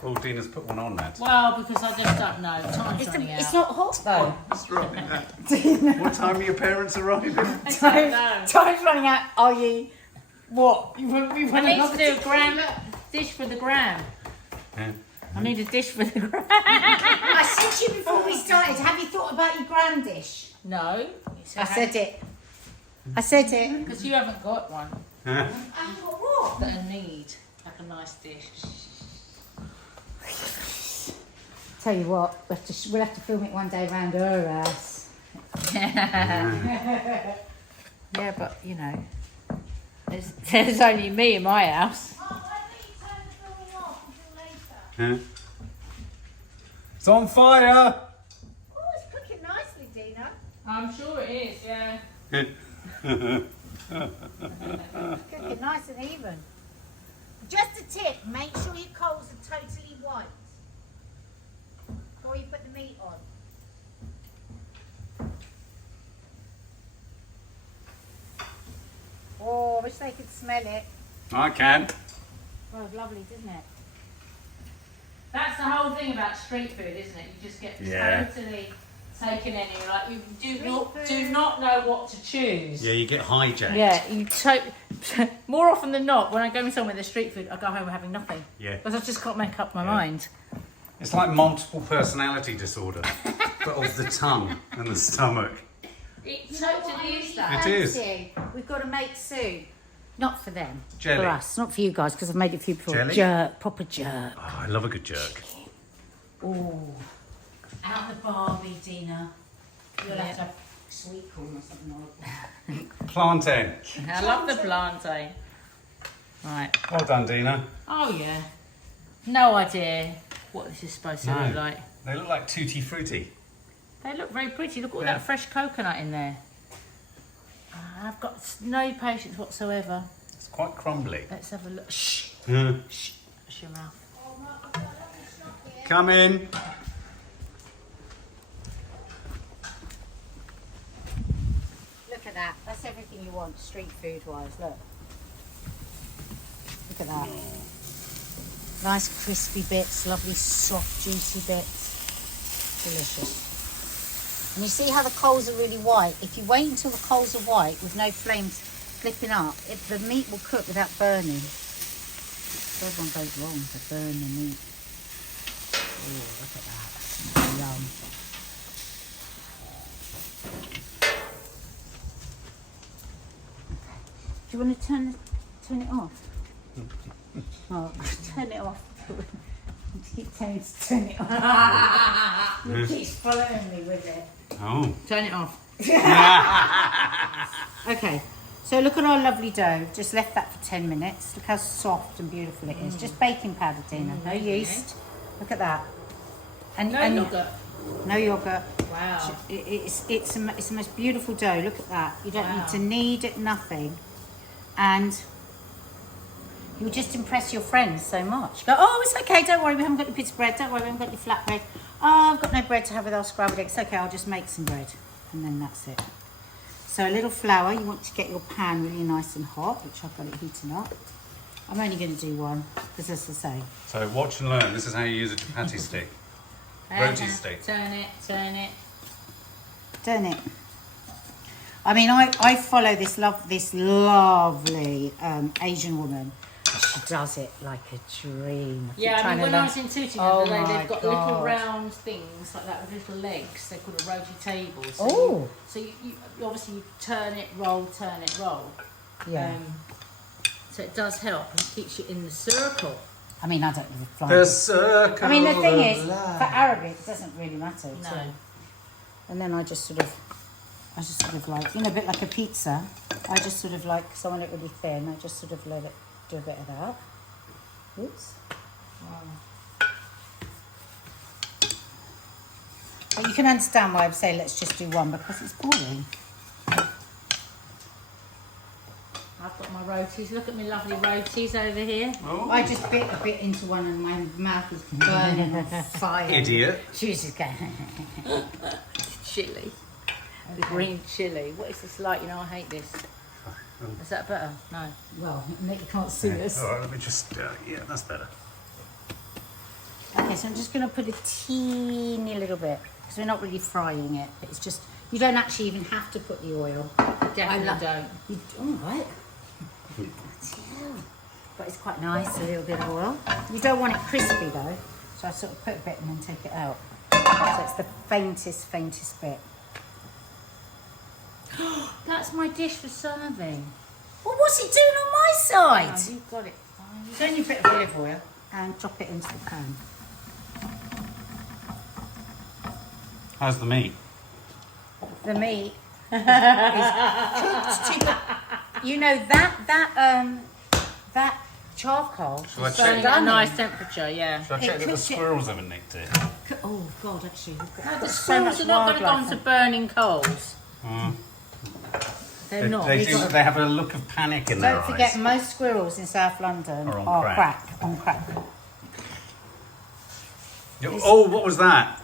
Oh, Dina's put one on that. Well, because I just don't know. Time's running out. It's not hot though. That's right. What time are your parents arriving? Time's running out. Are you? What? I need to do a gram dish for the gram. Yeah. I need a dish for the gram. I said to you before we started, have you thought about your gram dish? No. I said it. Because you haven't got one What? that I need. Like a nice dish. Tell you what, we'll have to film it one day round her house. Yeah, but you know, there's only me in my house. Oh, why don't you turn the filming off until later? It's on fire! Oh, it's cooking nicely, Dina. I'm sure it is, yeah. Cooking nice and even. Just a tip, make sure your coals are totally white before you put the meat on. Oh, I wish they could smell it. I can. Oh, it's lovely, isn't it? That's the whole thing about street food, isn't it? You just get totally taken in. You're like, you do not know what to choose. Yeah, you get hijacked. Yeah, more often than not, when I go somewhere with street food, I go home having nothing. Yeah. Because I just can't make up my mind. It's like multiple personality disorder, but of the tongue and the stomach. It totally is that. It is. We've got to make soup. Not for them. Jelly. For us. Not for you guys, because I've made it for you before. Jelly? Jerk. Proper jerk. Oh, I love a good jerk. Oh. Out the Barbie, Dina. You'll have to have sweet corn or something like Plantain. I love the plantain. Right. Well done, Dina. Oh, yeah. No idea what this is supposed to look like. They look like tutti frutti. They look very pretty. Look at all that fresh coconut in there. I've got no patience whatsoever. It's quite crumbly. Let's have a look. Shh. Yeah. Shh. Shut your mouth. Come in. Look at that. That's everything you want, street food wise. Look. Look at that. Nice crispy bits, lovely soft juicy bits. Delicious. And you see how the coals are really white? If you wait until the coals are white with no flames flipping up, the meat will cook without burning. So everyone goes wrong to burn the meat. Oh, look at that. Yum. Do you want to turn it off? Oh, turn it off. You keep telling me to turn it off. You keep following me with it. Oh. Turn it off. Okay, so look at our lovely dough. Just left that for 10 minutes. Look how soft and beautiful it is. Just baking powder, Dina. No yeast. Look at that. And No yogurt. No yogurt. Wow. It's the most beautiful dough. Look at that. You don't Wow. need to knead it, nothing. And you'll just impress your friends so much. Go, oh, it's okay, don't worry, we haven't got your pizza bread, don't worry, we haven't got your flatbread. Oh, I've got no bread to have with our scrambled eggs. It's okay, I'll just make some bread. And then that's it. So a little flour, you want to get your pan really nice and hot, which I've got it heating up. I'm only going to do one, because as I say. So watch and learn. This is how you use a chapati stick. Roti stick. Turn it, turn it. Turn it. I mean, I follow this lovely Asian woman. She does it like a dream. Yeah, I mean, when I was in Tooting the other day, they've got little God. round things like that with little legs. They're called a roti table. So Oh. So you obviously you turn it, roll. Yeah. So it does help and keeps you in the circle. I mean, I don't even fly. The circle. I mean, the thing is, of life. for Arabic, it doesn't really matter. No. So And then I just sort of like, you know, a bit like a pizza. I just sort of like, because I want it really thin, I just sort of let it do a bit of that. Oops. But you can understand why I'm saying let's just do one, because it's boring. I've got my rotis. Look at my lovely rotis over here. Oh. I just bit a bit into one and my mouth is burning on fire. Idiot. She was just going... Chili. The green chili. What is this like? You know, I hate this. Is that better? No. Well, you can't see us. All right, let me just, yeah, that's better. Okay, so I'm just going to put a teeny little bit, because we're not really frying it. But it's just, you don't actually even have to put the oil. Definitely don't. You, all right. But it's quite nice, a little bit of oil. You don't want it crispy though, so I sort of put a bit and then take it out. So it's the faintest bit. That's my dish for serving. Well, what's it doing on my Oh, side? you've got it. It's only a bit of olive oil and drop it into the pan. How's the meat? The meat is cooked to, you know, that charcoal Shall I is check? Burning at a stunning. nice temperature, yeah. Should I It check that the cooks it. squirrels haven't nicked it? Oh God, actually, we've got, No, the got so squirrels much are not going to go wildlife. onto burning coals. They're not. They have a look of panic in their Don't forget, eyes. most squirrels in South London Are on are crack. on crack. Oh, what was that?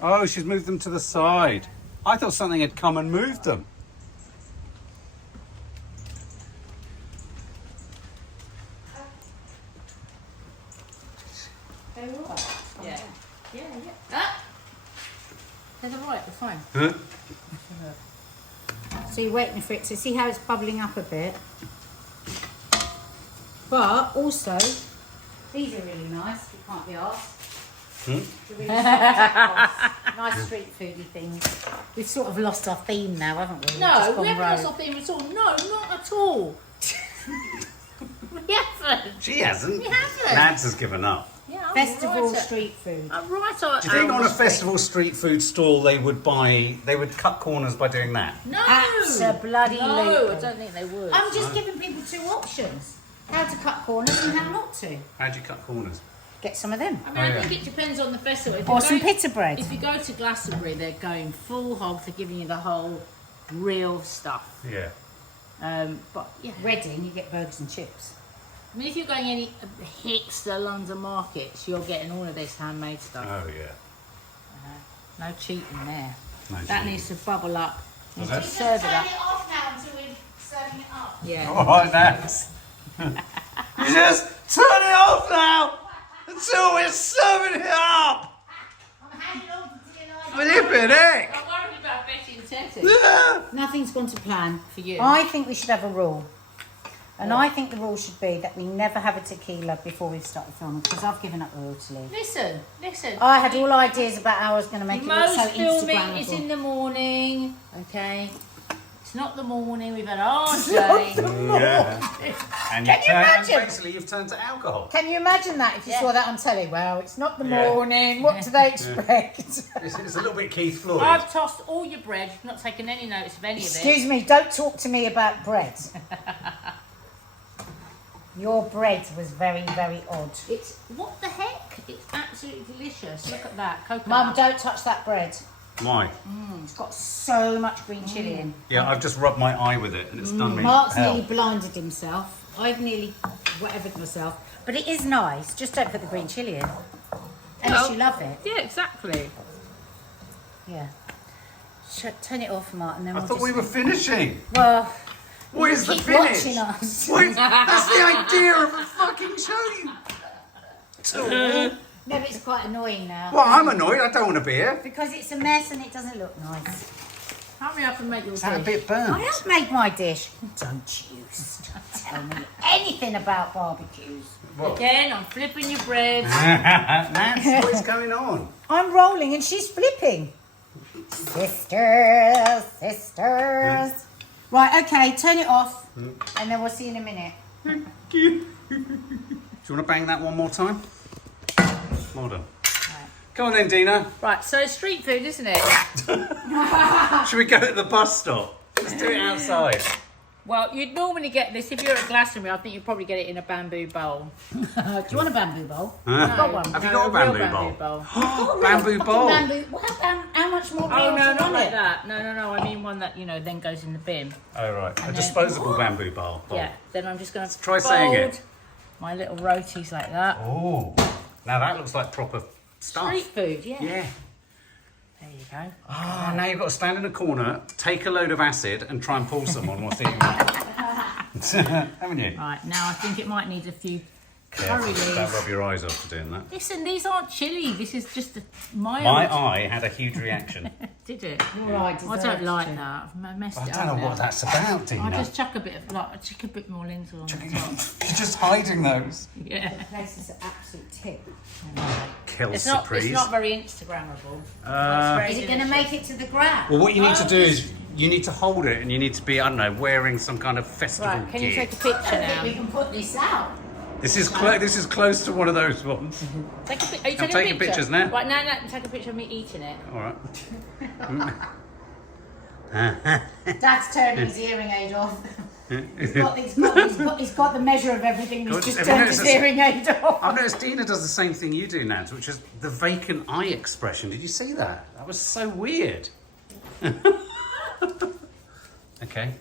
Oh, she's moved them to the side. I thought something had come and moved them. They're all right. Yeah. Yeah. Ah! They're all right, they're fine. Huh? So you're waiting for it to see how it's bubbling up a bit. But also, these are really nice. You can't be asked. Hmm? They're really nice street foody things. We've sort of lost our theme now, haven't we? We've just No, gone we haven't rogue. lost our theme at all. No, not at all. We haven't. She hasn't. We haven't. Nads has given up. Yeah, I'm Festival right street food. I'm right on. Do you think on a festival street food stall they would cut corners by doing that? No. Bloody No, I don't think they would. I'm just giving people two options: how to cut corners and how not to. How do you cut corners? Get some of them. I mean, I think it depends on the festival. If Or you some go- pita bread. If you go to Glastonbury, they're going full hog. They're giving you the whole real stuff. Yeah. But yeah, Reading, you get burgers and chips. I mean, if you're going any hipster London markets, you're getting all of this handmade stuff. Oh yeah. No cheating there. No That cheating. needs to bubble up. Does Needs it? to serve it up. off now until we're serving it up. Yeah. All right, Nads. You just turn it off now until we're serving it up. I'm hanging on to DNI. Flippin' heck. I'm worried about Betty and Teddy. Yeah. Nothing's gone to plan. For you. I think we should have a rule. And I think the rule should be that we never have a tequila before we've started filming, because I've given up royally. Listen. I had all ideas about how I was going to make it look Most so filming Instagrammable. is in the morning. Okay. It's not the morning. We've had a hard day. Yeah. And Can you imagine? basically you've turned to alcohol. Can you imagine that if you Yeah. saw that on telly? Well, it's not the Yeah. morning. What do they expect? It's a little bit Keith Floyd. I've tossed all your bread. You've not taken any notice of any of it. Excuse me, don't talk to me about bread. Your bread was very, very odd. It's what the heck? It's absolutely delicious. Look at that coconut. Mum, don't touch that bread. Why? It's got so much green chilli in. Yeah, I've just rubbed my eye with it and it's done me Mark's hell. nearly blinded himself. I've nearly whatevered myself. But it is nice. Just don't put the green chilli in. Unless you love it. Yeah, exactly. Yeah. Turn it off, Mark, and then I we'll thought just... we were finishing. Well, What is the keep finish? watching us. What is- that's the idea of a fucking show. You tool. No, but it's quite annoying now. Well, I'm annoyed. I don't want to be here. Because it's a mess and it doesn't look nice. Hurry up and make your Is that a dish. bit burnt? I have made my dish. Don't you tell me anything about barbecues. What? Again, I'm flipping your bread. Nance, what is going on? I'm rolling and she's flipping. Sisters, sisters. Right, okay, turn it off, and then we'll see you in a minute. Do you want to bang that one more time? Well done. Come on then, Dina. Right, so it's street food, isn't it? Should we go to the bus stop? Let's do it outside. Well, you'd normally get this, if you're at Glastonbury, I think you'd probably get it in a bamboo bowl. Do you want a bamboo bowl? Huh? got one. Have you No, got a real bamboo bowl? Oh, Bamboo bowl. Bamboo. How much more? Oh, real no, do you not want like it? that. No, I mean one that, then goes in the bin. Oh, right. A then- disposable bamboo bowl. Yeah, then I'm just going to Try saying it. my little rotis like that. Oh, now that looks like proper stuff. Street food, yeah. Yeah. There you go. Oh, now you've got to stand in a corner, take a load of acid and try and pull someone whilst eating it. Haven't you? Right, now I think it might need a few curry Careful, don't leaves. rub your eyes off for doing that. Listen, these aren't chili. This is just a mild. My eye had a huge reaction. Did it? Right, I don't like that. I've messed I it don't up know now. what that's about, Dina. I'll just chuck a bit of, chuck a bit more lentil on the top. You're just hiding those. Yeah. The place is an absolute tip. Kill It's surprise. not very Instagrammable. Is it going to make it to the ground? Well, what you need to do is you need to hold it and you need to be, I don't know, wearing some kind of festival Right, can you gear. take a picture now? We can put this out. This is close to one of those ones. Take a, are you I'm taking a taking picture? pictures now. Right, now take a picture of me eating it. All right. Dad's turning his hearing aid off. He's got the measure of everything. He's God, just have you turned his noticed hearing aid off. I've noticed Dina does the same thing you do, Nance, which is the vacant eye expression. Did you see that? That was so weird. Okay.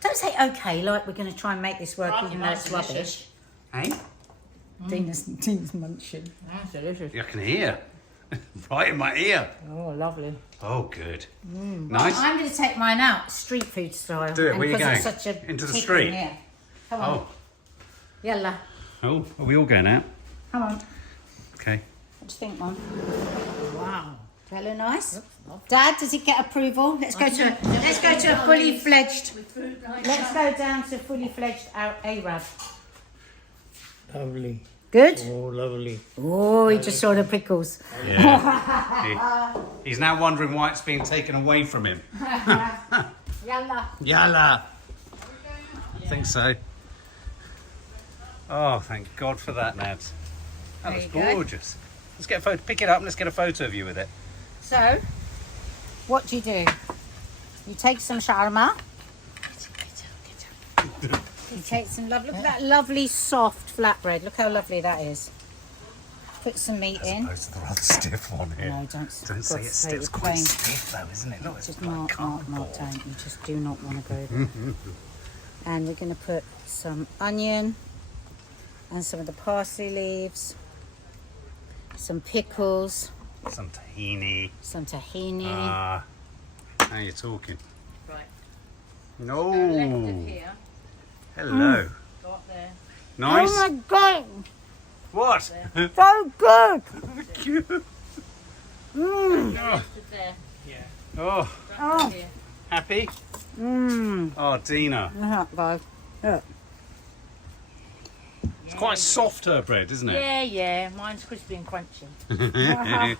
Don't say okay, like we're going to try and make this work, even though it's rubbish. Hey? Dina's munching. That's delicious. I can hear. Right in my ear. Oh, lovely. Oh, good. Nice. I'm going to take mine out, street food style. Do it. And Where you because going? it's such a Into the kick street? in here. Come on. Oh. Yalla. Oh, are we all going out? Come on. Okay. What do you think, Mum? Wow. Does that look nice? Dad, does it get approval? Let's go to a fully fledged. Let's go down to fully fledged Arab. Lovely. Good. Oh, lovely. Oh, he just saw the pickles. Yeah. He's now wondering why it's being taken away from him. Yalla. Yalla. I think so. Oh, thank God for that, Nads. That There looks you go. gorgeous. Let's get a photo. Pick it up and let's get a photo of you with it. So, what do? You take some shawarma. You take some look at that lovely soft flatbread. Look how lovely that is. Put some meat in. As opposed to the rather stiff one here. No, don't Don't say God's it's sake, stiff. It's you're quite playing. stiff though, isn't it? Look, it's Just like not, cardboard. don't. You just do not want to go there. And we're going to put some onion and some of the parsley leaves, some pickles, Some tahini. some tahini. Ah, now you're talking. Right. No. Left of here. Hello. Go up there. Nice. Oh my god, What? so good! Left of there. Oh, Right here. happy? Mmm. Oh, Dina. Look, guys. Look. It's quite soft, her bread, isn't it? Yeah. Mine's crispy and crunchy.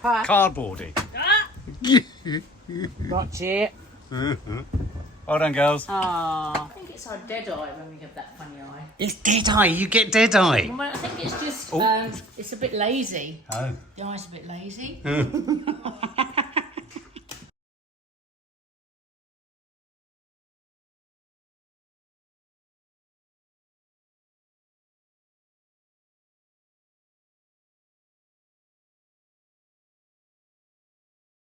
Cardboardy. Ah! Watch it. Well done, girls. I think it's our dead eye when we have that funny eye. It's dead eye. You get dead eye. Well, I think it's just, Oh. it's a bit lazy. Oh. The eye's a bit lazy.